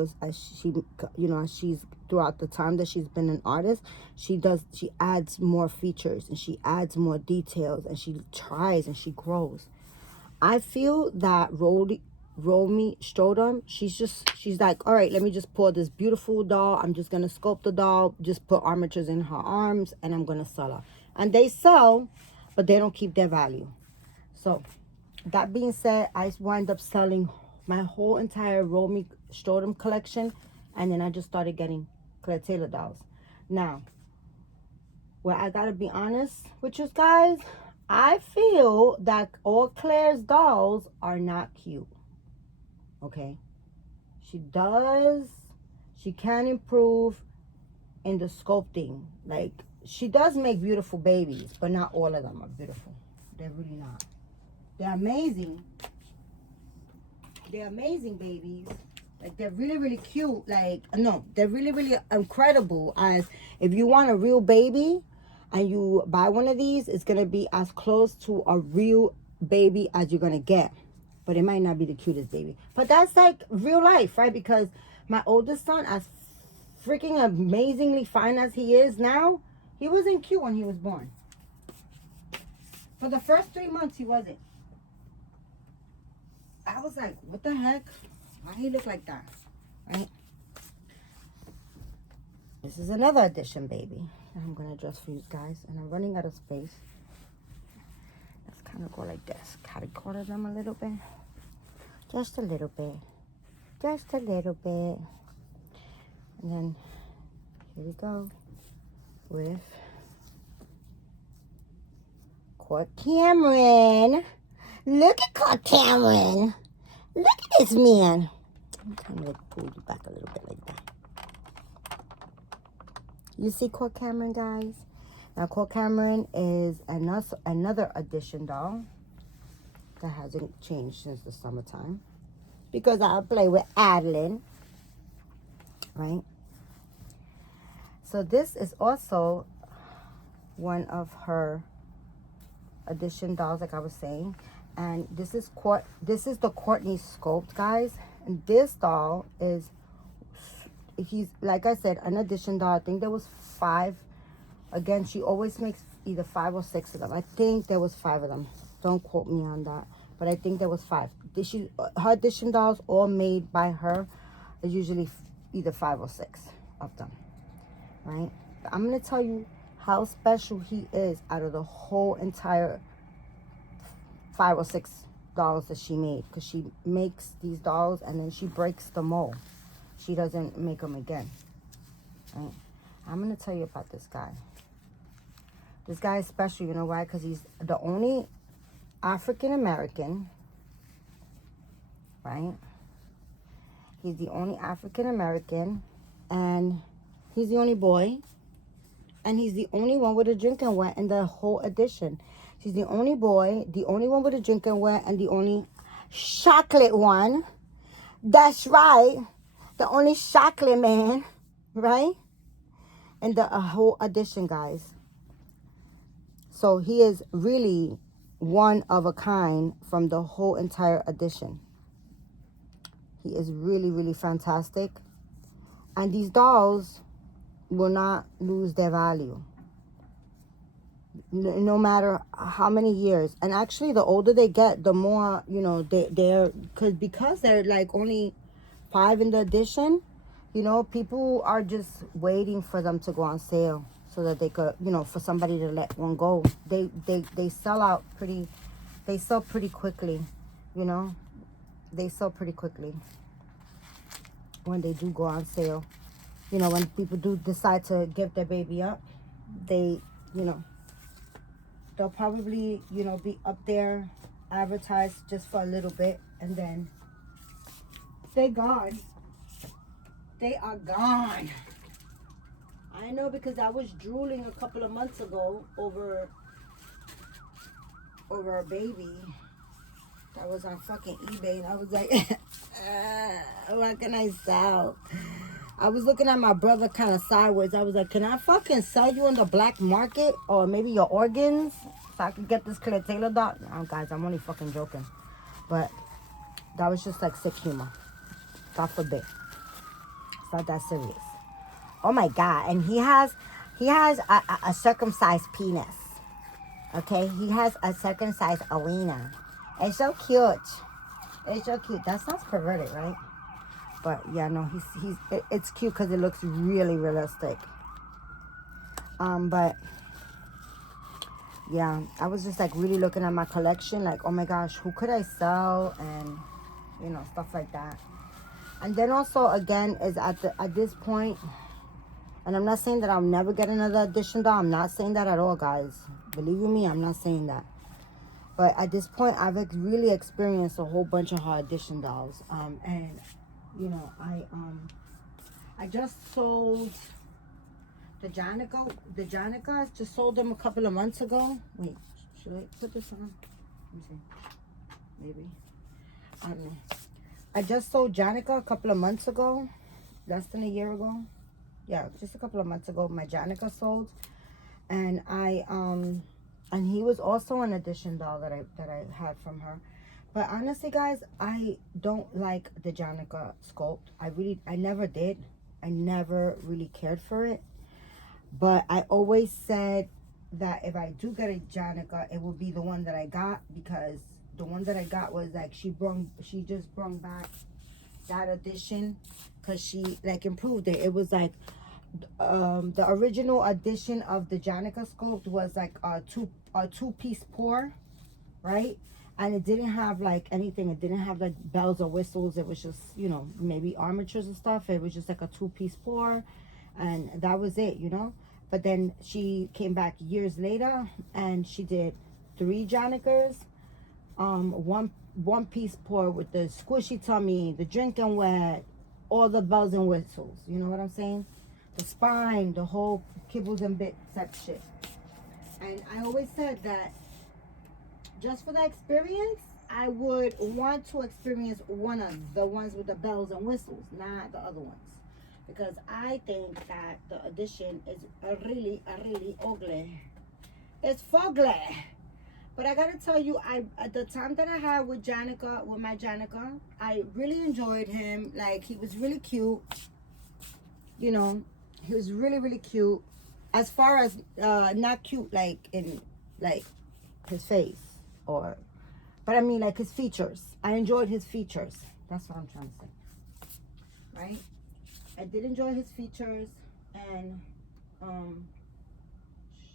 throughout the time that she's been an artist, she adds more features, and she adds more details, and she tries and she grows. I feel that Romy Strodom, she's like, all right, let me just pour this beautiful doll. I'm just going to sculpt the doll, just put armatures in her arms, and I'm going to sell her. And they sell, but they don't keep their value. So, that being said, I wind up selling my whole entire Romy Strodom collection, and then I just started getting Claire Taylor dolls. Now, where I got to be honest with you guys, I feel that all Claire's dolls are not cute. Okay, she can improve in the sculpting. Like, she does make beautiful babies, but not all of them are beautiful. They're really not. They're amazing. They're amazing babies. Like, they're really, really cute. Like, no, they're really, really incredible. As if you want a real baby and you buy one of these, it's going to be as close to a real baby as you're going to get. But it might not be the cutest baby. But that's like real life, right? Because my oldest son, as freaking amazingly fine as he is now, he wasn't cute when he was born. For the first 3 months, he wasn't. I was like, what the heck? Why he look like that? Right? This is another addition, baby. I'm going to dress for you guys. And I'm running out of space. Let's kind of go like this. Catty corner them a little bit. Just a little bit. Just a little bit. And then here we go with Court Cameron. Look at Court Cameron. Look at this man. I'm trying to pull you back a little bit like that. You see Court Cameron, guys? Now, Court Cameron is another addition doll that hasn't changed since the summertime. Because I play with Adeline. Right? So this is also one of her addition dolls, like I was saying. And this is the Courtney sculpt, guys. And this doll is, he's, like I said, an addition doll. I think there was 5. Again, she always makes either 5 or 6 of them. I think there was 5 of them. Don't quote me on that. But I think there was 5. Her addition dolls, all made by her, is usually either 5 or 6 of them. Right? But I'm going to tell you how special he is out of the whole entire 5 or 6 dolls that she made, because she makes these dolls and then she breaks the mold. She doesn't make them again. Right? I'm going to tell you about this guy. This guy is special, you know why? Because he's the only African American, right? He's the only African American, and he's the only boy, and he's the only one with a drinking wet in the whole edition. He's the only boy, the only one with a drinking wet, and the only chocolate one. That's right. The only chocolate man, right? And the whole edition, guys. So he is really one of a kind from the whole entire edition. He is really, really fantastic. And these dolls will not lose their value. No matter how many years. And actually, the older they get, the more, you know, they're because they're like only 5 in the edition, you know, people are just waiting for them to go on sale so that they could, you know, for somebody to let one go. They sell out they sell pretty quickly, you know. They sell pretty quickly when they do go on sale. You know, when people do decide to give their baby up, they, you know, they'll probably, you know, be up there advertised just for a little bit, and then they're gone. They are gone. I know, because I was drooling a couple of months ago over a baby that was on fucking eBay, and I was like, what can I sell? I was looking at my brother kind of sideways. I was like, can I fucking sell you on the black market, or maybe your organs, so I could get this Claire Taylor dot? No, guys, I'm only fucking joking. But that was just like sick humor. God forbid. It's not that serious. Oh my God. And he has a circumcised penis. Okay? He has a circumcised wiener. It's so cute. It's so cute. That sounds perverted, right? But yeah, no, it's cute because it looks really realistic. But yeah, I was just like really looking at my collection, like, oh my gosh, who could I sell, and you know, stuff like that. And then also, again, is at this point, and I'm not saying that I'll never get another edition doll. I'm not saying that at all, guys. Believe you me, I'm not saying that. But at this point, I've really experienced a whole bunch of her edition dolls. And you know, I just sold the Janica. The Janicas, just sold them a couple of months ago. Wait, should I put this on? Let me see. Maybe. I don't know. I just sold Janica a couple of months ago. Less than a year ago. Yeah, just a couple of months ago, my Janica sold. And and he was also an edition doll that I had from her. But honestly, guys, I don't like the Janica sculpt. I never did. I never really cared for it. But I always said that if I do get a Janica, it will be the one that I got, because the one that I got was like, she just brought back that edition, because she like improved it. It was like the original edition of the Janica sculpt was like a two-piece pour, right? And it didn't have like anything. It didn't have like bells or whistles. It was just, you know, maybe armatures and stuff. It was just like a two-piece pour, and that was it, you know. But then she came back years later and she did 3 Janicas, one piece pour with the squishy tummy, the drinking wet, all the bells and whistles. You know what I'm saying? The spine, the whole kibbles and bits type shit. And I always said that just for the experience, I would want to experience one of the ones with the bells and whistles, not the other ones. Because I think that the edition is a really ugly. It's fugly. But I gotta tell you, at the time that I had with my Janica, I really enjoyed him. Like, he was really cute. You know, he was really cute. As far as not cute like in like his face, but I mean like his features. I enjoyed his features. That's what I'm trying to say. Right? I did enjoy his features, and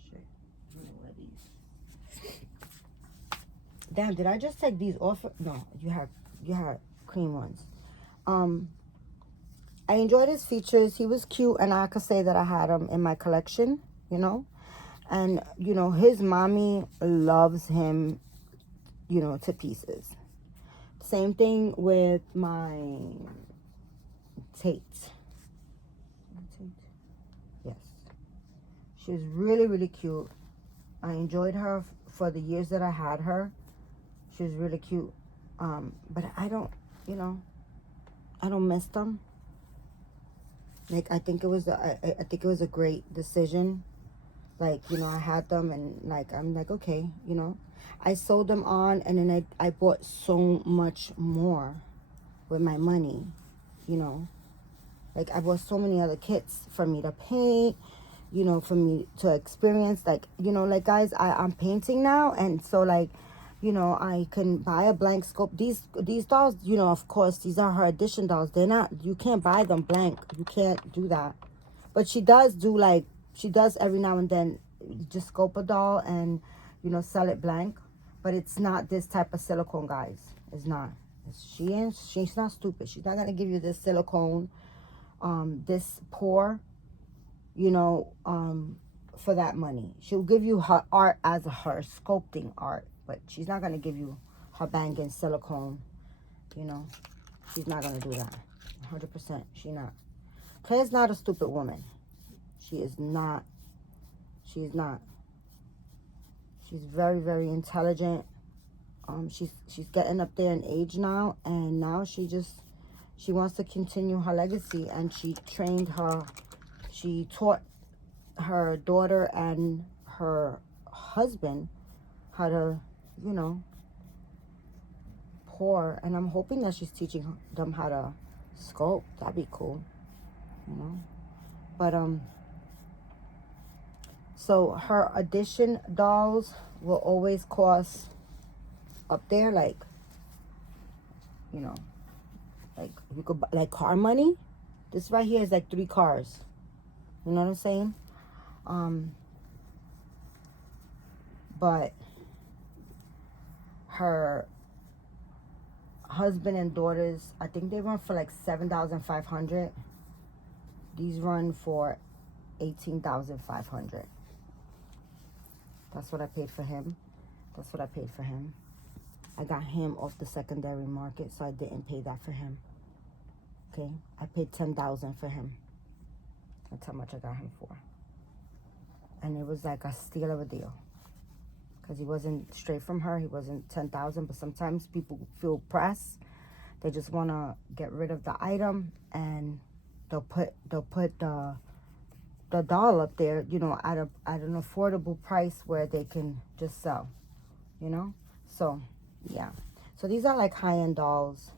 shit. I don't know where these. Damn, did I just take these off? No, you had cream ones. I enjoyed his features. He was cute, and I could say that I had him in my collection, you know. And, you know, his mommy loves him, you know, to pieces. Same thing with my Tate. Yes. She was really cute. I enjoyed her for the years that I had her. She was really cute. But I don't, you know, I don't miss them. Like, I think it was a great decision. Like, you know, I had them, and like, I'm like, okay, you know, I sold them on, and then I bought so much more with my money, you know. Like, I bought so many other kits for me to paint, you know, for me to experience. Like, you know, like, guys, I'm painting now, and so, like, you know, I can buy a blank scope. These dolls, you know, of course, these are her edition dolls. They're not, you can't buy them blank. You can't do that. But she does every now and then just scope a doll and, you know, sell it blank. But it's not this type of silicone, guys. It's not. She's not stupid. She's not going to give you this silicone, this pour, you know, for that money. She'll give you her art as her sculpting art. But she's not going to give you her banging silicone, you know. She's not going to do that. 100%. She's not. Claire's not a stupid woman. She is not. She's not. She's very intelligent. She's getting up there in age now, and now she wants to continue her legacy, and she taught her daughter and her husband how to, you know, pour, and I'm hoping that she's teaching them how to sculpt. That'd be cool, you know. But so her edition dolls will always cost up there, like, you know, like, you could buy, like, car money. This right here is like 3 cars. You know what I'm saying? But her husband and daughters, I think they run for like $7,500. These run for $18,500. That's what I paid for him. That's what I paid for him. I got him off the secondary market, so I didn't pay that for him. Okay, I paid $10,000 for him. That's how much I got him for. And it was like a steal of a deal, because he wasn't straight from her. He wasn't $10,000. But sometimes people feel pressed. They just want to get rid of the item, and they'll put the doll up there, you know, at an affordable price where they can just sell, you know. So yeah, so these are like high-end dolls,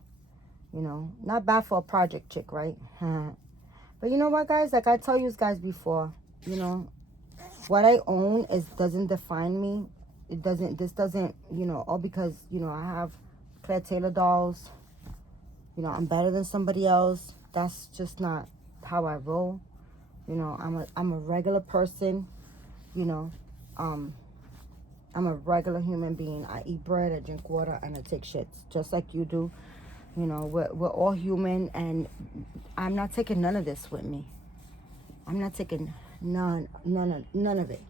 you know. Not bad for a project chick, right? But But you know what, guys? Like I tell you guys before, you know, what I own doesn't define me. This doesn't, you know, all because, you know, I have Claire Taylor dolls. You know, I'm better than somebody else. That's just not how I roll. You know, I'm a regular person, you know. I'm a regular human being. I eat bread, I drink water, and I take shits, just like you do. You know, we're all human, and I'm not taking none of this with me. I'm not taking none of it.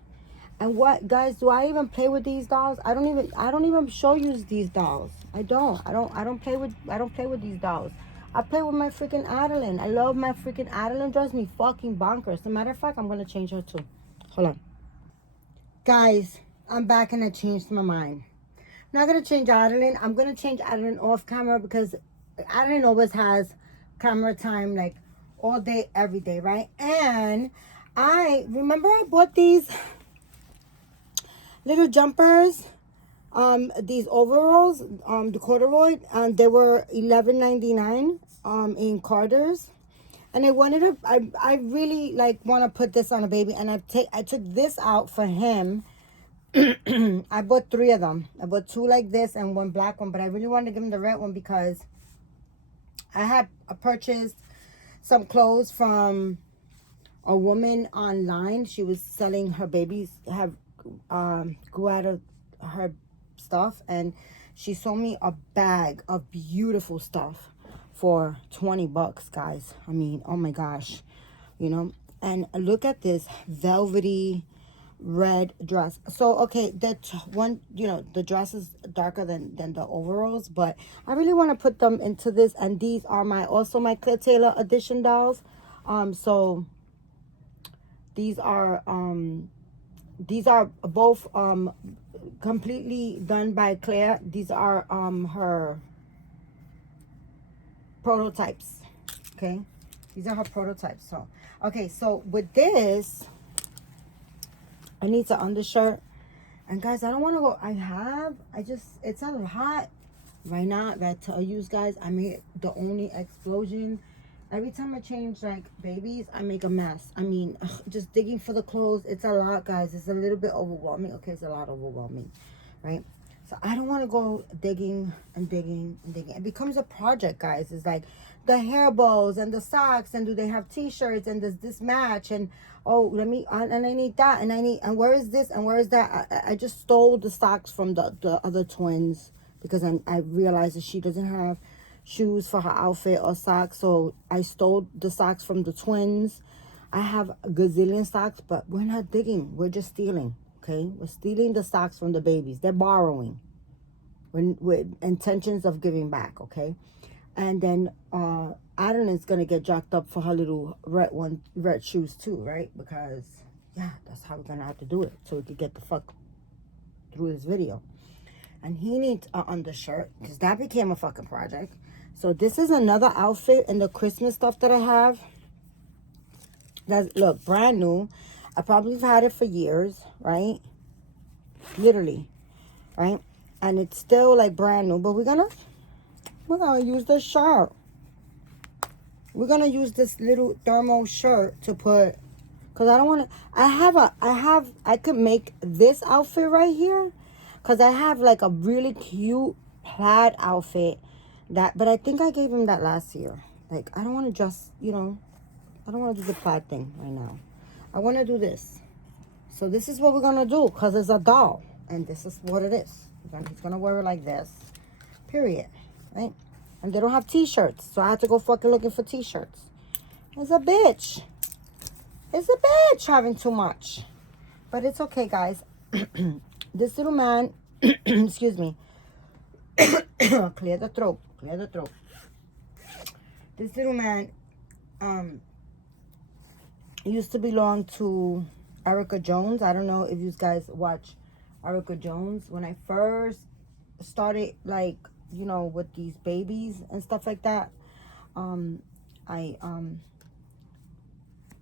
And what, guys, do I even play with these dolls? I don't even show you these dolls. I don't play with these dolls. I play with my freaking Adeline. I love my freaking Adeline. Drives me fucking bonkers. As a matter of fact, I'm gonna change her too. Hold on. Guys, I'm back and I changed my mind. I'm not gonna change Adeline. I'm gonna change Adeline off camera because Adeline always has camera time like all day, every day, right? And I remember I bought these little jumpers, these overalls, the corduroy, and they were $11.99 in Carter's. And I wanted to, I really like want to put this on a baby, and I took this out for him. I bought 3 of them. I bought 2 like this and 1 black one, but I really wanted to give him the red one because I had purchased some clothes from a woman online. She was selling her babies have grew out of her stuff, and she sold me a bag of beautiful stuff for $20, guys. I mean, oh my gosh, you know. And look at this velvety red dress. So okay, that one, you know, the dress is darker than the overalls, but I really want to put them into this. And these are also my Claire Taylor edition dolls. So these are both completely done by Claire. These are her prototypes. Okay, these are her prototypes. So okay, so with this I need an undershirt. And guys, I don't want to go. It's a lot right now. That tell you guys, I made the only explosion. Every time I change like babies, I make a mess. I mean, just digging for the clothes, it's a lot, guys. It's a little bit overwhelming. Okay, it's a lot overwhelming, right? So I don't want to go digging and digging and digging. It becomes a project, guys. It's like the hair bows and the socks, and do they have t-shirts, and does this match, and oh, and I need that, and where is this, and where is that? I just stole the socks from the other twins because I realized that she doesn't have shoes for her outfit or socks, so I stole the socks from the twins. I have a gazillion socks, but we're not digging. We're just stealing, okay? We're stealing the socks from the babies. They're borrowing with intentions of giving back, okay? And then Adeline's gonna get jacked up for her little red shoes too, right? Because yeah, that's how we're gonna have to do it, so we could get the fuck through this video. And he needs an undershirt because that became a fucking project. So this is another outfit in the Christmas stuff that I have. That's, look, brand new. I probably have had it for years, right? Literally, right? And it's still like brand new, but we're gonna use the shirt. We're gonna use this little thermal shirt to put, because I don't want to, I could make this outfit right here, because I have like a really cute plaid outfit but I think I gave him that last year. Like, I don't want to just, you know, I don't want to do the plaid thing right now. I want to do this. So this is what we're gonna do, because it's a doll, and this is what it is. He's gonna wear it like this, period, right? And they don't have t-shirts, so I had to go fucking looking for t-shirts. It's a bitch. It's a bitch having too much. But it's okay, guys. This little man, excuse me. Clear the throat. Clear the throat. This little man used to belong to Erica Jones. I don't know if you guys watch Erica Jones. When I first started, like, you know, with these babies and stuff like that, I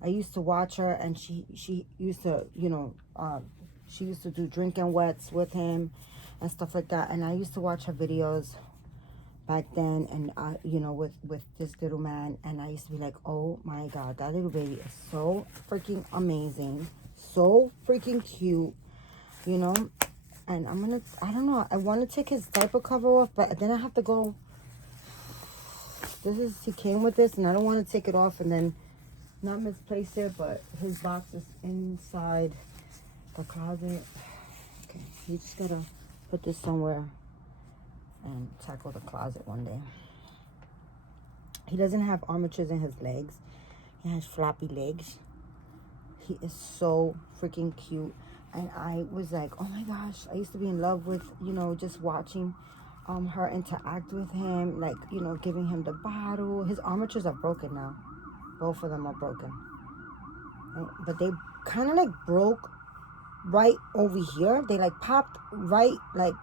used to watch her, and she used to, you know, she used to do drinking wets with him and stuff like that, and I used to watch her videos back then, and you know, with this little man, and I used to be like, oh my god, that little baby is so freaking amazing, so freaking cute, you know. And I don't know, I want to take his diaper cover off, but then I have to go. He came with this, and I don't want to take it off and then not misplace it, but his box is inside the closet. Okay, you just gotta put this somewhere and tackle the closet one day. He doesn't have armatures in his legs. He has floppy legs. He is so freaking cute. And I was like, oh my gosh, I used to be in love with, you know, just watching her interact with him, like, you know, giving him the bottle. His armatures are broken now. Both of them are broken. But they kind of like broke right over here. They like popped right, like,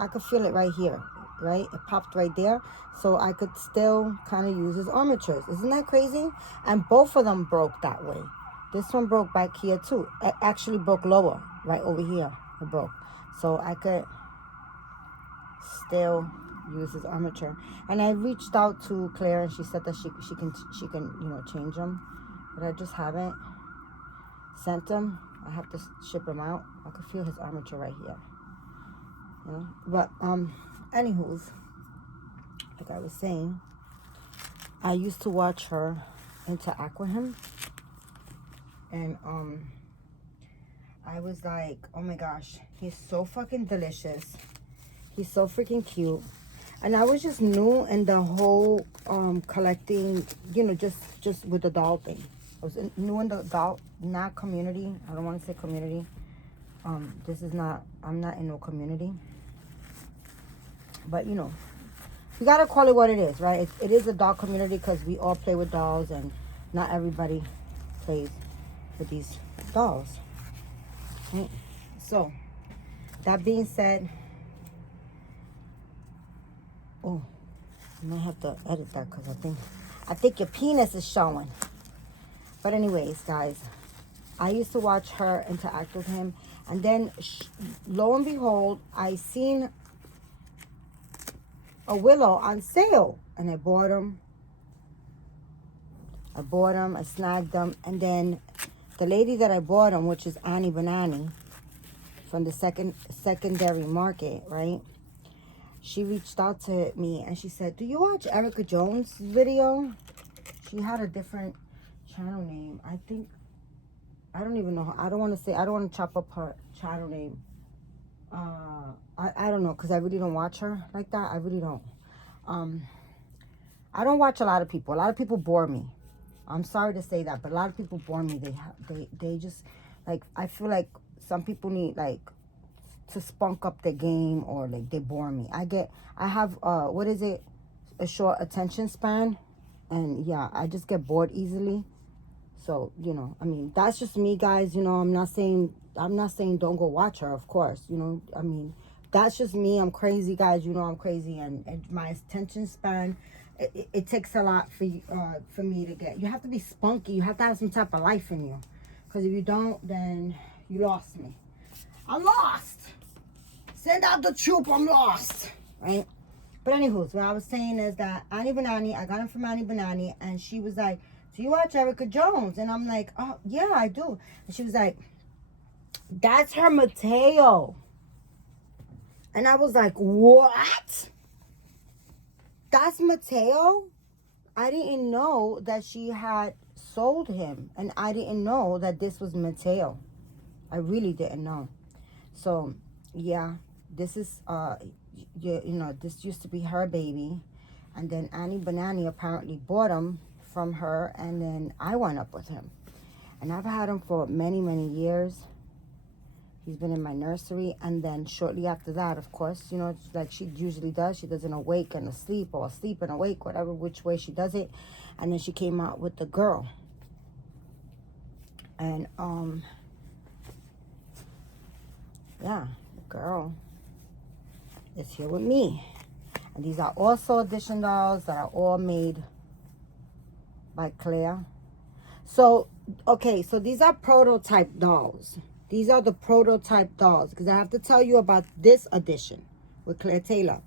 I could feel it right here, right? It popped right there. So I could still kind of use his armatures. Isn't that crazy? And both of them broke that way. This one broke back here too. It actually broke lower, right over here. It broke. So I could still use his armature. And I reached out to Claire, and she said that she can you know, change them, but I just haven't sent them. I have to ship him out. I could feel his armature right here, you know. But anywho's, like I was saying, I used to watch her interact with him, and I was like, oh my gosh, he's so fucking delicious. He's so freaking cute. And I was just new in the whole collecting, you know, just with the doll thing. I was new in the doll, not community. I don't want to say community. This is not, I'm not in no community. But, you know, you got to call it what it is, right? It is a doll community because we all play with dolls, and not everybody plays with these dolls. Right? So, that being said, oh, I might have to edit that because I think your penis is showing. But anyways, guys, I used to watch her interact with him, and then lo and behold, I seen a willow on sale, and I bought him. I snagged them, and then the lady that I bought him, which is Annie Banani from the secondary market, right? She reached out to me and she said, do you watch Erica Jones' video? She had a different channel name. I don't even know. I don't want to chop up her channel name. I don't know, because I really don't watch her like that. I really don't. I don't watch a lot of people. A lot of people bore me. I'm sorry to say that, but a lot of people bore me. They just, like, I feel like some people need, like, to spunk up the game, or like they bore me. I have what is it, a short attention span, and yeah, I just get bored easily. So, you know, I mean, that's just me, guys. You know, I'm not saying don't go watch her, of course. You know, I mean, that's just me. I'm crazy, guys. You know, I'm crazy, and my attention span, it takes a lot for me to get. You have to be spunky. You have to have some type of life in you, because if you don't, then you lost me. I'm lost. Send out the troop, I'm lost, right? But anywho, what I was saying is that Annie Banani, I got him from Annie Banani, and she was like, do you watch Erica Jones? And I'm like, oh, yeah, I do. And she was like, that's her Mateo. And I was like, what? That's Mateo? I didn't know that she had sold him, and I didn't know that this was Mateo. I really didn't know. So, yeah. This is, you know, this used to be her baby. And then Annie Banani apparently bought him from her. And then I went up with him. And I've had him for many, many years. He's been in my nursery. And then shortly after that, of course, you know, like she usually does. She does an awake and asleep, or asleep and awake, whatever, which way she does it. And then she came out with the girl. And, yeah, the girl is here with me. And these are also edition dolls that are all made by Claire. So, okay, so these are prototype dolls. These are the prototype dolls, because I have to tell you about this edition with Claire Taylor.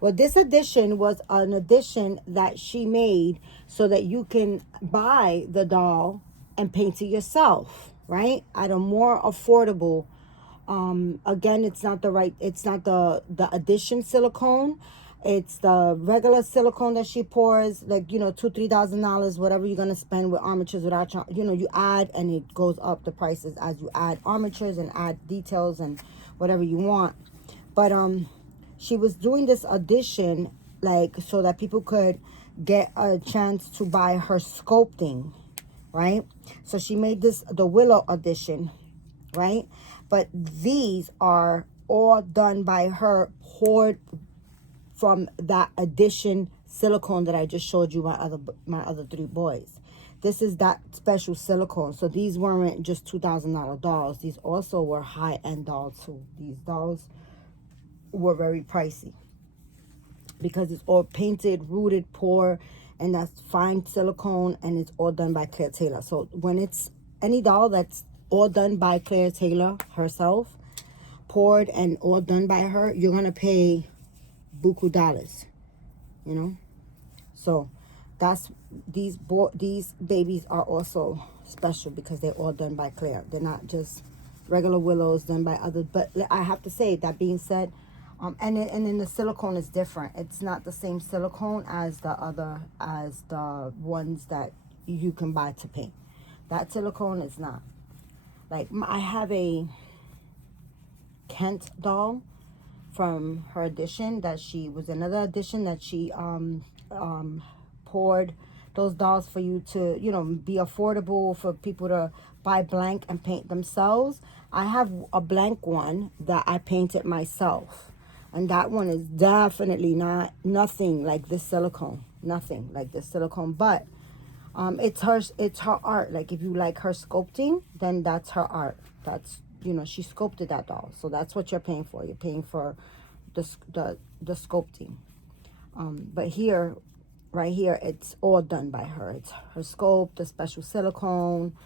Well, this edition was an edition that she made so that you can buy the doll and paint it yourself, right? At a more affordable. Again, it's not the addition silicone. It's the regular silicone that she pours, like, you know, $2,000-$3,000, whatever you're gonna spend with armatures without, you know, you add and it goes up the prices as you add armatures and add details and whatever you want. But she was doing this addition like so that people could get a chance to buy her sculpting, right? So she made this the Willow edition, right? But these are all done by her, poured from that addition silicone that I just showed you my other three boys. This is that special silicone. So these weren't just $2,000 dolls. These also were high-end dolls too. These dolls were very pricey because it's all painted, rooted, poured, and that's fine silicone, and it's all done by Claire Taylor. So when it's any doll that's all done by Claire Taylor herself, poured and all done by her, you're gonna pay buku dollars, you know. So that's these babies are also special because they're all done by Claire. They're not just regular willows done by others. But I have to say, that being said, and then the silicone is different. It's not the same silicone as the ones that you can buy to paint. That silicone is not. Like, I have a Kent doll from her edition that she was another edition that she poured those dolls for you to, you know, be affordable for people to buy blank and paint themselves. I have a blank one that I painted myself, and that one is definitely nothing like this silicone, nothing like this silicone. But it's her art. Like, if you like her sculpting, then that's her art. That's, you know, she sculpted that doll, so that's what you're paying for. You're paying for the sculpting. But here, right here, it's all done by her. It's her sculpt, the special silicone,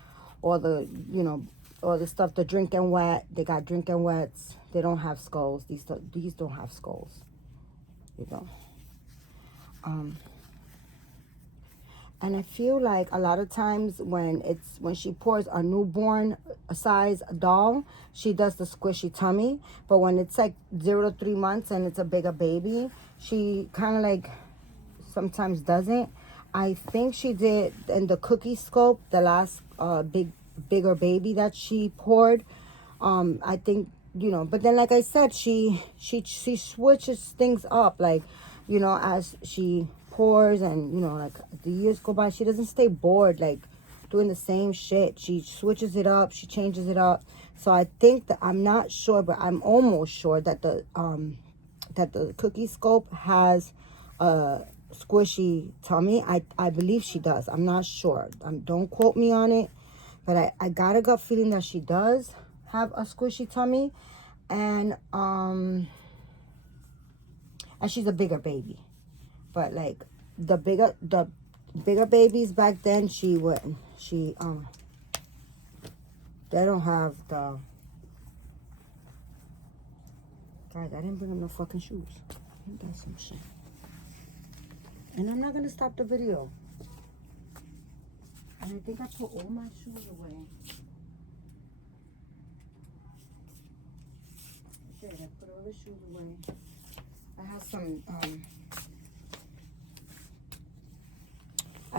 all the, you know, all the stuff, the drinking wet. They got drinking wets. They don't have skulls. These don't have skulls. You know. And I feel like a lot of times when she pours a newborn size doll, she does the squishy tummy. But when it's like 0 to 3 months and it's a bigger baby, she kind of like sometimes doesn't. I think she did in the cookie sculpt, the last bigger baby that she poured. I think, you know, but then like I said, she switches things up, like, you know, as she pours, and, you know, like the years go by, she doesn't stay bored like doing the same shit. She switches it up, she changes it up. So I think that, I'm not sure, but I'm almost sure that the cookie sculpt has a squishy tummy. I believe she does. I'm not sure. Don't quote me on it, but I got a gut feeling that she does have a squishy tummy, and she's a bigger baby. But like the bigger babies back then, she wouldn't. They don't have the. Guys, I didn't bring up no fucking shoes. Ain't that some shit? And I'm not gonna stop the video. And I think I put all my shoes away. I did. I put all the shoes away. I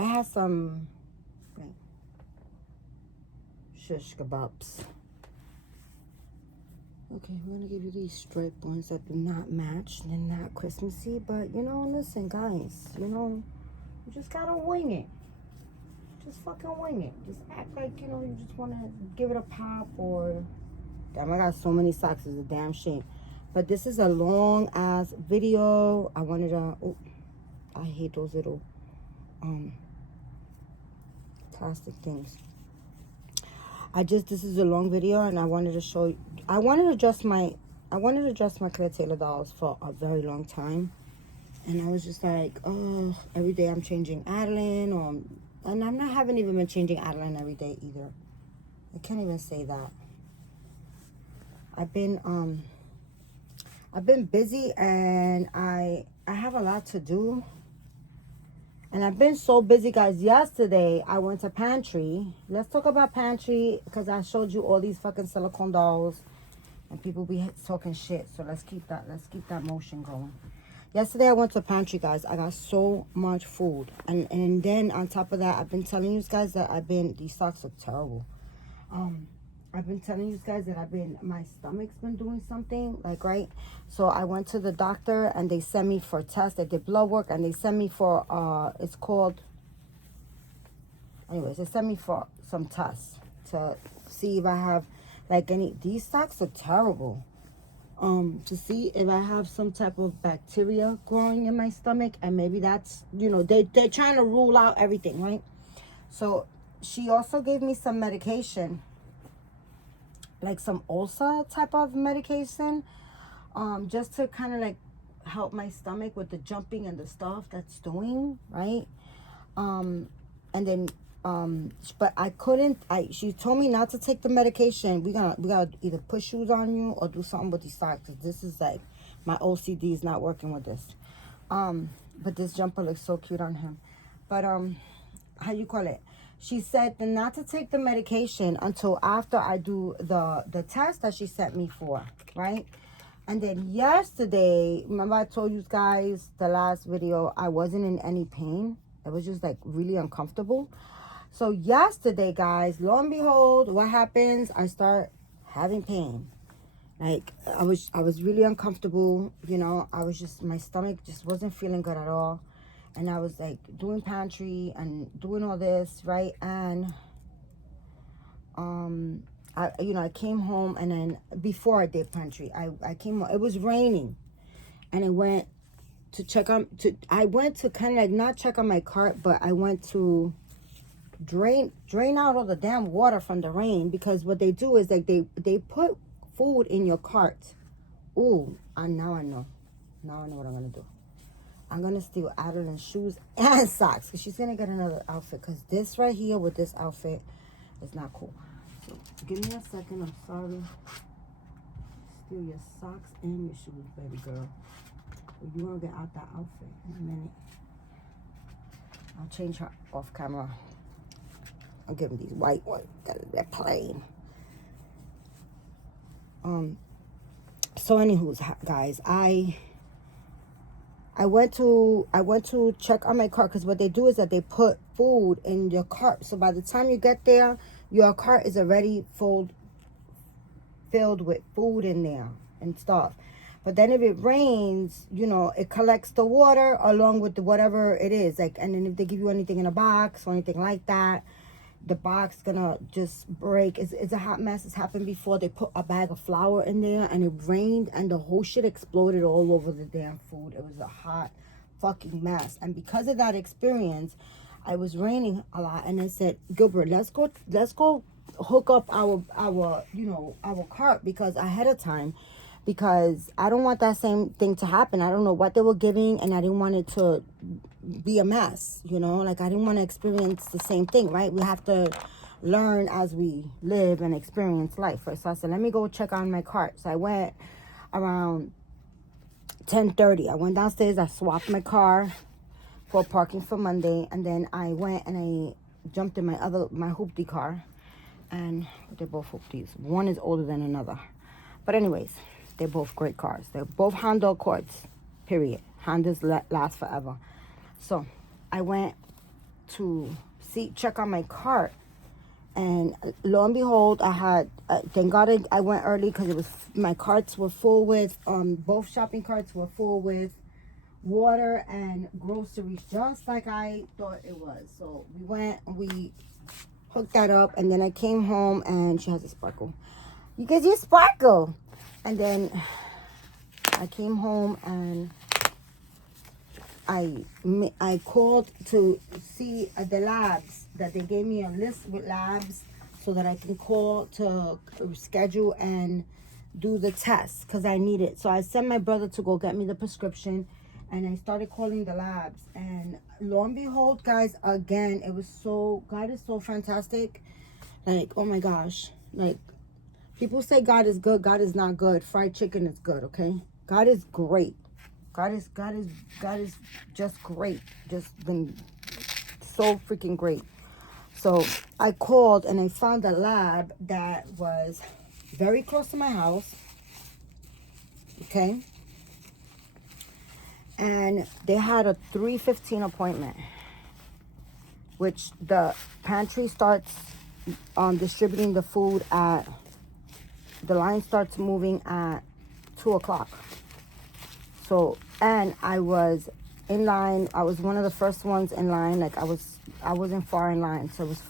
have some. Wait. Shish kebabs. Okay, I'm gonna give you these striped ones that do not match. They're not Christmassy, but, you know, listen, guys, you know, you just gotta wing it. Just fucking wing it. Just act like, you know, you just wanna give it a pop, or... Damn, I got so many socks, it's a damn shame. But this is a long ass video. I wanted to... Oh, I hate those little plastic things. This is a long video, and I wanted to show you. I wanted to dress my Claire Taylor dolls for a very long time, and I was just like, oh, every day I'm changing Adeline, and haven't even been changing Adeline every day either. I can't even say that. I've been busy, and I have a lot to do. And I've been so busy, guys. Yesterday, I went to Pantry. Let's talk about Pantry because I showed you all these fucking silicone dolls. And people be talking shit. So let's keep that motion going. Yesterday, I went to Pantry, guys. I got so much food. And then on top of that, I've been telling you guys that these socks are terrible. I've been telling you guys that my stomach's been doing something, like, right? So I went to the doctor and they sent me for tests. They did blood work and they sent me for, it's called, anyways, they sent me for some tests to see if I have, like, these socks are terrible. To see if I have some type of bacteria growing in my stomach, and maybe that's, they're trying to rule out everything, right? So she also gave me some medication, like some ulcer type of medication, just to kind of like help my stomach with the jumping and the stuff that's doing, right? And then but I couldn't. She told me not to take the medication. We gotta either put shoes on you or do something with these socks, because this is like, my OCD is not working with this. But this jumper looks so cute on him. But how you call it? She said not to take the medication until after I do the test that she sent me for, right? And then yesterday, remember I told you guys the last video, I wasn't in any pain. It was just like really uncomfortable. So yesterday, guys, lo and behold, what happens? I start having pain. Like, I was really uncomfortable, my stomach just wasn't feeling good at all. And I was like doing Pantry and doing all this, right? And I came home, and then before I did Pantry, I came home. It was raining, and I went to I went to kind of like not check on my cart, but I went to drain out all the damn water from the rain, because what they do is like they put food in your cart. Ooh, and now I know what I'm gonna do. I'm going to steal Adeline's shoes and socks, because she's going to get another outfit, because this right here with this outfit is not cool. So give me a second. I'm sorry. Steal your socks and your shoes, baby girl. You're going to get out that outfit in a minute. I'll change her off camera. I'll give them these white ones. They're plain. So anywho, guys, I went to check on my cart, because what they do is that they put food in your cart. So by the time you get there, your cart is already filled with food in there and stuff. But then if it rains, it collects the water along with whatever it is. Like, and then if they give you anything in a box or anything like that, the box gonna just break. It's a hot mess. It's happened before. They put a bag of flour in there and it rained and the whole shit exploded all over the damn food. It was a hot fucking mess. And because of that experience, I was raining a lot, and I said, Gilbert, let's go hook up our cart, because ahead of time, because I don't want that same thing to happen. I don't know what they were giving, and I didn't want it to be a mess, like I didn't want to experience the same thing, right? We have to learn as we live and experience life, right? So I said, let me go check on my cart. So I went around 10:30. I went downstairs, I swapped my car for parking for Monday, and then I went and I jumped in my hoopty car, and they're both hoopties. One is older than another, but anyways, they're both great cars. They're both Honda Accords, period. Hondas last forever. So I went to check on my cart, and lo and behold, I had, thank God I went early, because my carts were full with, both shopping carts were full with water and groceries, just like I thought it was. So we hooked that up, and then I came home, and she has a sparkle. You guys, you sparkle. And then I came home, and I called to see the labs, that they gave me a list with labs so that I can call to schedule and do the test, because I need it. So I sent my brother to go get me the prescription, and I started calling the labs, and lo and behold, guys, again, it was God is so fantastic. Like, oh my gosh, like, people say God is good. God is not good. Fried chicken is good, okay? God is great. God is just great. Just been so freaking great. So I called and I found a lab that was very close to my house. Okay. And they had a 3:15 appointment, which the pantry starts distributing the food at, the line starts moving at 2 o'clock. So, and I was in line. I was one of the first ones in line. Like I wasn't far in line. So it was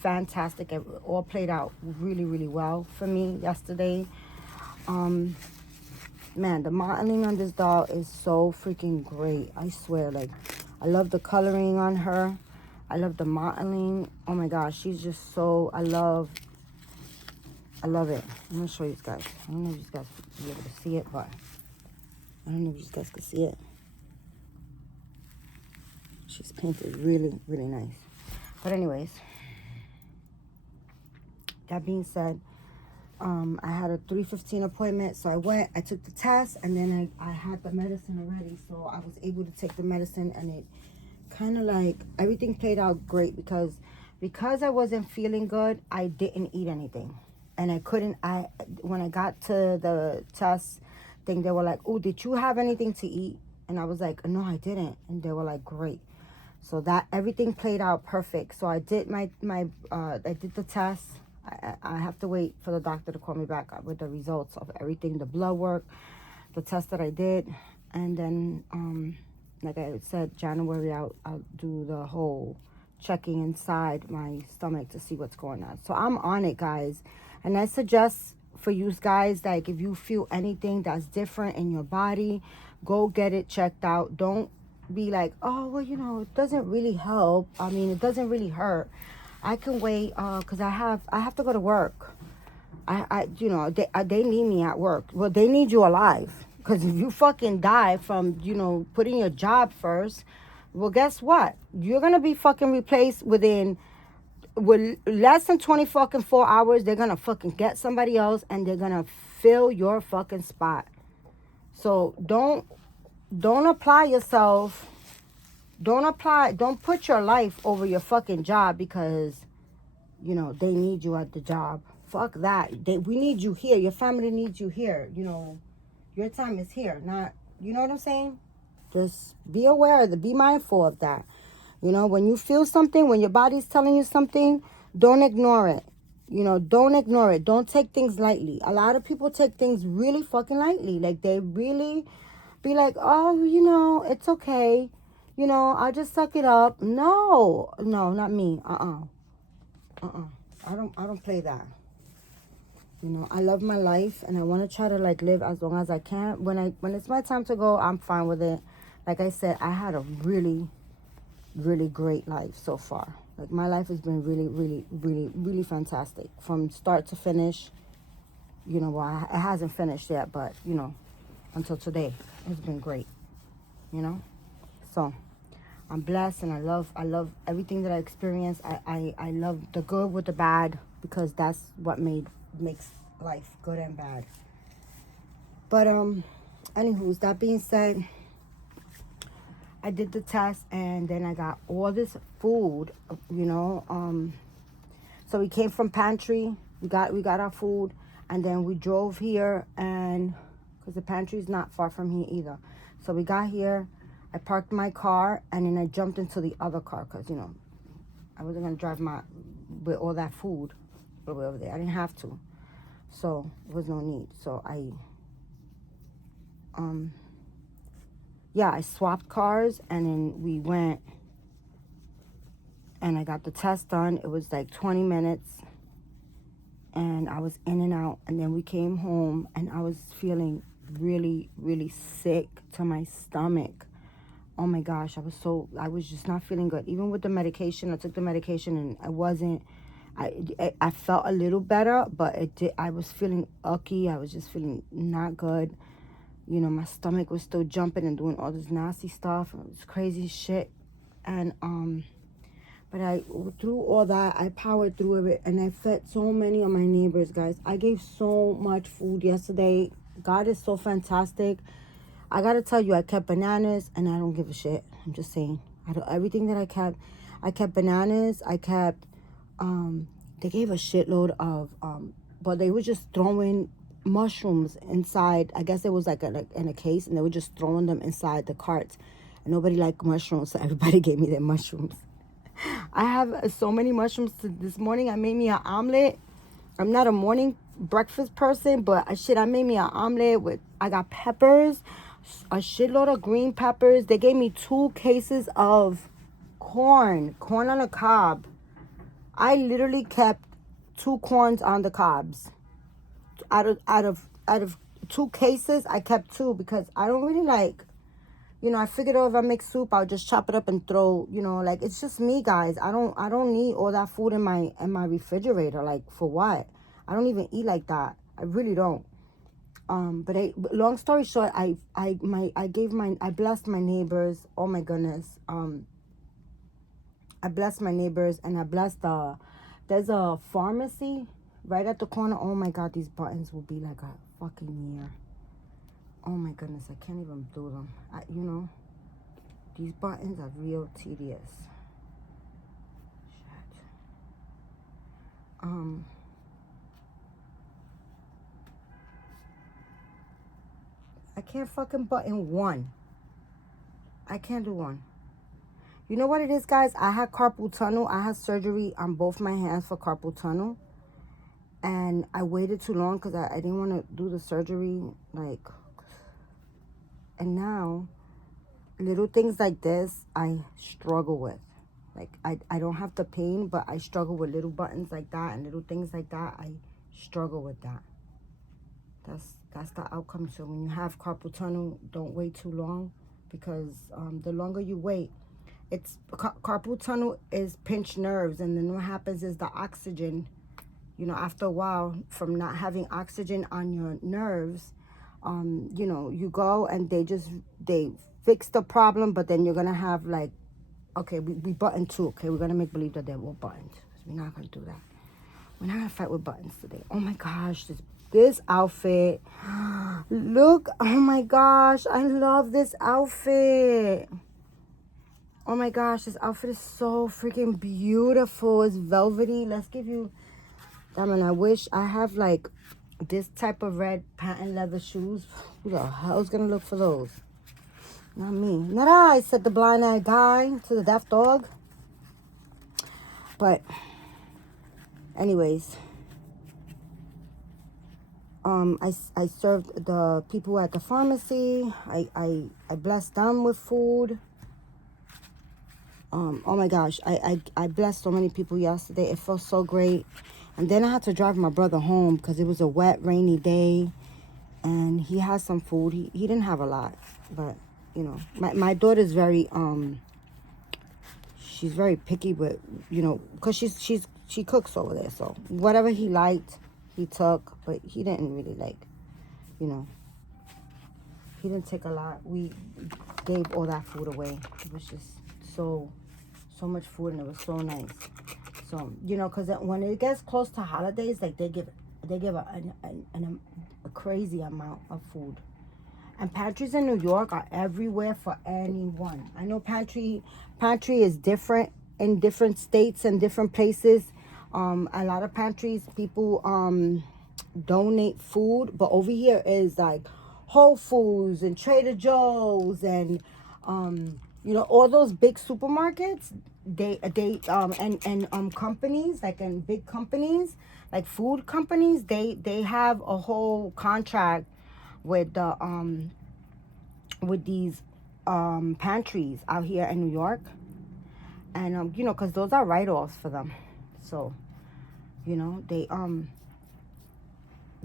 fantastic. It all played out really, really well for me yesterday. Man, the modeling on this doll is so freaking great. I swear, like, I love the coloring on her. I love the modeling. Oh my gosh, she's just so, I love it. I'm gonna show you guys. I don't know if you guys will be able to see it, but I don't know if you guys can see it. She's painted really, really nice. But anyways, that being said, I had a 3:15 appointment, so I went, I took the test, and then I had the medicine already, so I was able to take the medicine, and it kind of like, everything played out great because I wasn't feeling good, I didn't eat anything. And when I got to the test thing, they were like, oh, did you have anything to eat? And I was like, no, I didn't. And they were like, great. So that everything played out perfect. So I did I did the test. I have to wait for the doctor to call me back with the results of everything, the blood work, the test that I did. And then, like I said, January, I'll do the whole checking inside my stomach to see what's going on. So I'm on it, guys. And I suggest for you guys, like, if you feel anything that's different in your body, go get it checked out. Don't be like, oh, well, it doesn't really help. I mean, it doesn't really hurt. I can wait because I have to go to work. They need me at work. Well, they need you alive, because if you fucking die from putting your job first, well, guess what? You're gonna be fucking replaced with less than 24 hours. They're gonna fucking get somebody else, and they're gonna fill your fucking spot. So don't apply yourself. Don't put your life over your fucking job because, they need you at the job. Fuck that. We need you here. Your family needs you here. Your time is here. Not, you know what I'm saying? Just be aware be mindful of that. When you feel something, when your body's telling you something, don't ignore it. Don't ignore it. Don't take things lightly. A lot of people take things really fucking lightly. Like, they really be like, oh, it's okay. I'll just suck it up. No, not me. I don't play that. I love my life, and I want to try to like live as long as I can. When it's my time to go, I'm fine with it. Like I said, I had a really, really great life so far. Like, my life has been really, really, really, really fantastic from start to finish. Well, it hasn't finished yet, but until today, it's been great. So I'm blessed, and I love everything that I experienced. I love the good with the bad, because that's what makes life good and bad. But anywho, that being said, I did the test, and then I got all this food, so we came from pantry, we got our food, and then we drove here, and because the pantry is not far from here either. So we got here, I parked my car, and then I jumped into the other car because, I wasn't going to drive with all that food all the way over there. I didn't have to. So there was no need. So I swapped cars, and then we went, and I got the test done. It was like 20 minutes, and I was in and out. And then we came home, and I was feeling really, really sick to my stomach. Oh my gosh, I was just not feeling good. Even with the medication, I took the medication, and I felt a little better, but I was feeling icky. I was just feeling not good. My stomach was still jumping and doing all this nasty stuff. It was crazy shit. And but through all that, I powered through it, and I fed so many of my neighbors, guys. I gave so much food yesterday. God is so fantastic. I gotta tell you, I kept bananas, and I don't give a shit. I'm just saying. Everything that I kept bananas. I kept, they gave a shitload of, but they were just throwing mushrooms inside. I guess it was like in a case, and they were just throwing them inside the carts. And nobody liked mushrooms, so everybody gave me their mushrooms. I have so many mushrooms. This morning I made me an omelet. I'm not a morning breakfast person, but I made me an omelet with, I got peppers, a shitload of green peppers. They gave me 2 cases of corn on a cob. I literally kept 2 corns on the cobs. Out of 2 cases, I kept 2 because I don't really like, I figured if I make soup, I'll just chop it up and throw, like, it's just me, guys. I don't need all that food in my refrigerator. Like, for what? I don't even eat like that. I really don't. But long story short, I blessed my neighbors. Oh my goodness. I blessed my neighbors, and I blessed there's a pharmacy right at the corner. Oh my God, these buttons will be like a fucking year. Oh my goodness, I can't even do them. These buttons are real tedious. Shit. I can't fucking button one. I can't do one. You know what it is, guys? I had carpal tunnel. I had surgery on both my hands for carpal tunnel. And I waited too long because I didn't want to do the surgery. And now, little things like this, I struggle with. Like, I don't have the pain, but I struggle with little buttons like that and little things like that. I struggle with that. That's the outcome. So when you have carpal tunnel, don't wait too long, because the longer you wait, carpal tunnel is pinched nerves, and then what happens is the oxygen, after a while, from not having oxygen on your nerves, you go and they fix the problem, but then you're gonna have like, okay, we button 2, okay, we're gonna make believe that they're all buttons. We're not gonna do that. We're not gonna fight with buttons today. Oh my gosh, this outfit. Look, oh my gosh, I love this outfit. Oh my gosh, this outfit is so freaking beautiful. It's velvety. Let's give you, I mean, I wish I have like this type of red patent leather shoes. Who the hell's gonna look for those? Not me. Not I, said the blind-eyed guy to the deaf dog. But anyways, I served the people at the pharmacy. I blessed them with food. Oh my gosh, I blessed so many people yesterday. It felt so great. And then I had to drive my brother home because it was a wet, rainy day. And he has some food. He didn't have a lot, but my daughter's very she's very picky with, because she cooks over there. So whatever he liked, he took, but he didn't really like, he didn't take a lot. We gave all that food away. It was just so much food, and it was so nice. So, because when it gets close to holidays, like they give a crazy amount of food. And pantries in New York are everywhere for anyone. I know pantry is different in different states and different places. A lot of pantries, people donate food, but over here is like Whole Foods and Trader Joe's and all those big supermarkets. They companies, like, in big companies like food companies, they have a whole contract with the with these pantries out here in New York. And because those are write-offs for them. So they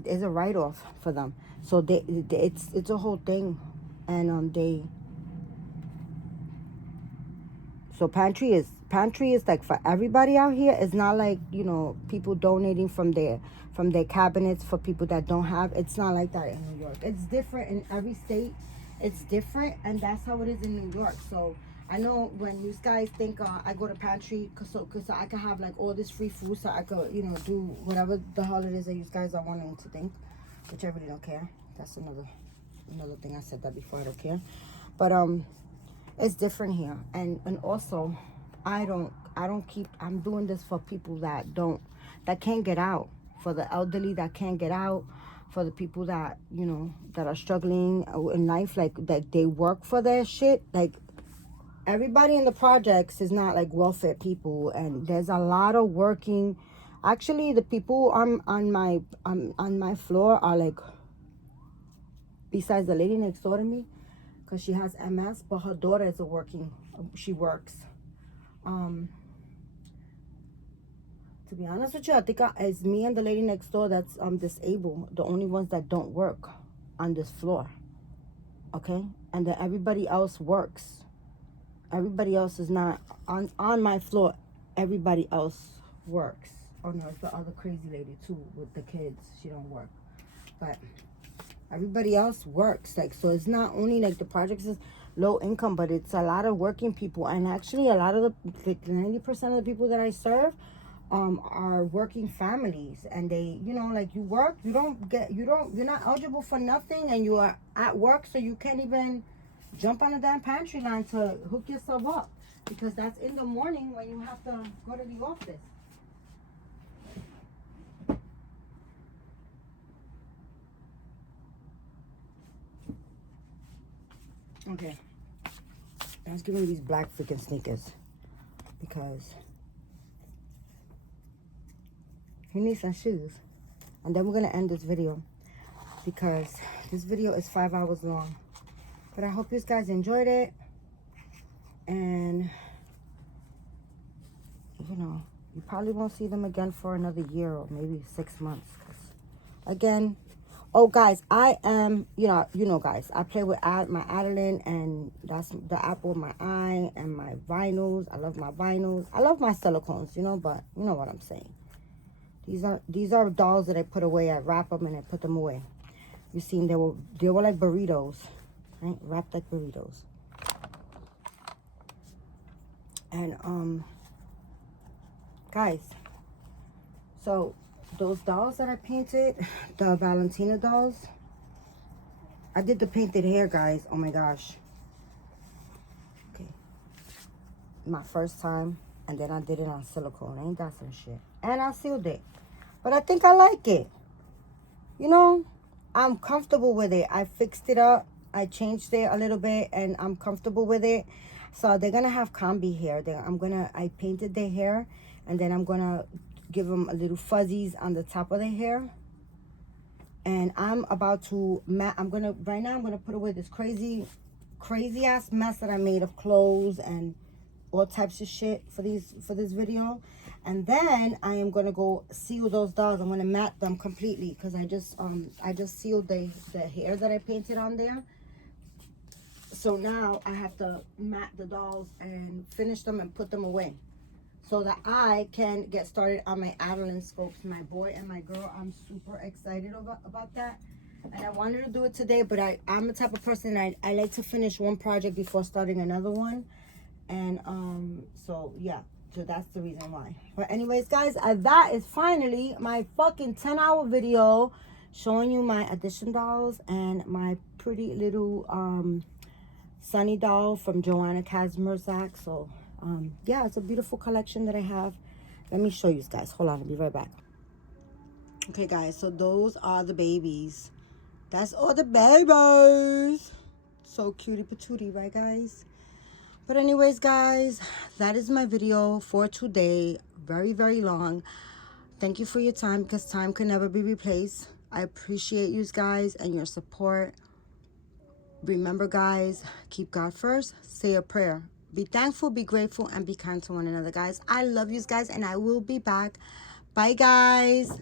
it's a write-off for them. So it's a whole thing. And so pantry is like for everybody out here. It's not like, people donating from their cabinets for people that don't have. It's not like that in New York. It's different in every state. It's different, and that's how it is in New York. So I know when you guys think I go to pantry cause I can have like all this free food, so I could do whatever the hell it is that you guys are wanting to think, which I really don't care. That's another another thing. I said that before. I don't care. But it's different here. And also, I'm doing this for people that can't get out. For the elderly that can't get out. For the people that, you know, that are struggling in life. Like, that they work for their shit. Like, everybody in the projects is not like welfare people, and there's a lot of working. Actually, the people on my floor are like, besides the lady next door to me, because she has MS, but her daughter is she works. To be honest with you, I think it's me and the lady next door that's disabled, the only ones that don't work on this floor. Okay, and then everybody else works. Everybody else is not on my floor. Everybody else works. Oh no, it's the other crazy lady too with the kids. She don't work, but everybody else works. Like, so it's not only like the projects is low income, but it's a lot of working people. And actually, a lot of the 90% of the people that I serve are working families, and they, you know, like, you work, you're not eligible for nothing, and you are at work, so you can't even jump on a damn pantry line to hook yourself up, because that's in the morning when you have to go to the office. Okay, I was giving these black freaking sneakers because he needs some shoes. And then we're gonna end this video because this video is 5 hours long. But I hope you guys enjoyed it. And, you know, you probably won't see them again for another year or maybe 6 months. 'Cause, again, oh, guys, I am, you know, guys, I play with my Adeline, and that's the apple of my eye, and my vinyls. I love my vinyls. I love my silicones, you know, but you know what I'm saying. These are dolls that I put away. I wrap them and I put them away. You seen, they were like burritos. Right? Wrapped like burritos. And guys, so those dolls that I painted, the Valentina dolls, I did the painted hair, guys. Oh my gosh. Okay, my first time, and then I did it on silicone. Ain't that some shit? And I sealed it, but I think I like it. You know, I'm comfortable with it. I fixed it up. I changed it a little bit, and I'm comfortable with it. So they're gonna have combi hair. I painted their hair, and then I'm gonna give them a little fuzzies on the top of their hair. And I'm about to right now I'm gonna put away this crazy ass mess that I made of clothes and all types of shit for this video. And then I am gonna go seal those dolls. I'm gonna matte them completely, because I just sealed the hair that I painted on there. So now I have to matte the dolls and finish them and put them away, so that I can get started on my Adeline scopes, my boy and my girl. I'm super excited about that. And I wanted to do it today, but I'm the type of person, I like to finish one project before starting another one. And so yeah, so that's the reason why. But anyways, guys, that is finally my fucking 10-hour video showing you my addition dolls and my pretty little Sunny doll from Joanna Kazmierzak. So yeah, it's a beautiful collection that I have. Let me show you guys. Hold on, I'll be right back. Okay, guys, so those are the babies. That's all the babies. So cutie patootie, right, guys? But anyways, guys, that is my video for today. Very, very long. Thank you for your time, because time can never be replaced. I appreciate you guys and your support. Remember, guys, keep God first. Say a prayer. Be thankful, be grateful, and be kind to one another, guys. I love you guys, and I will be back. Bye, guys.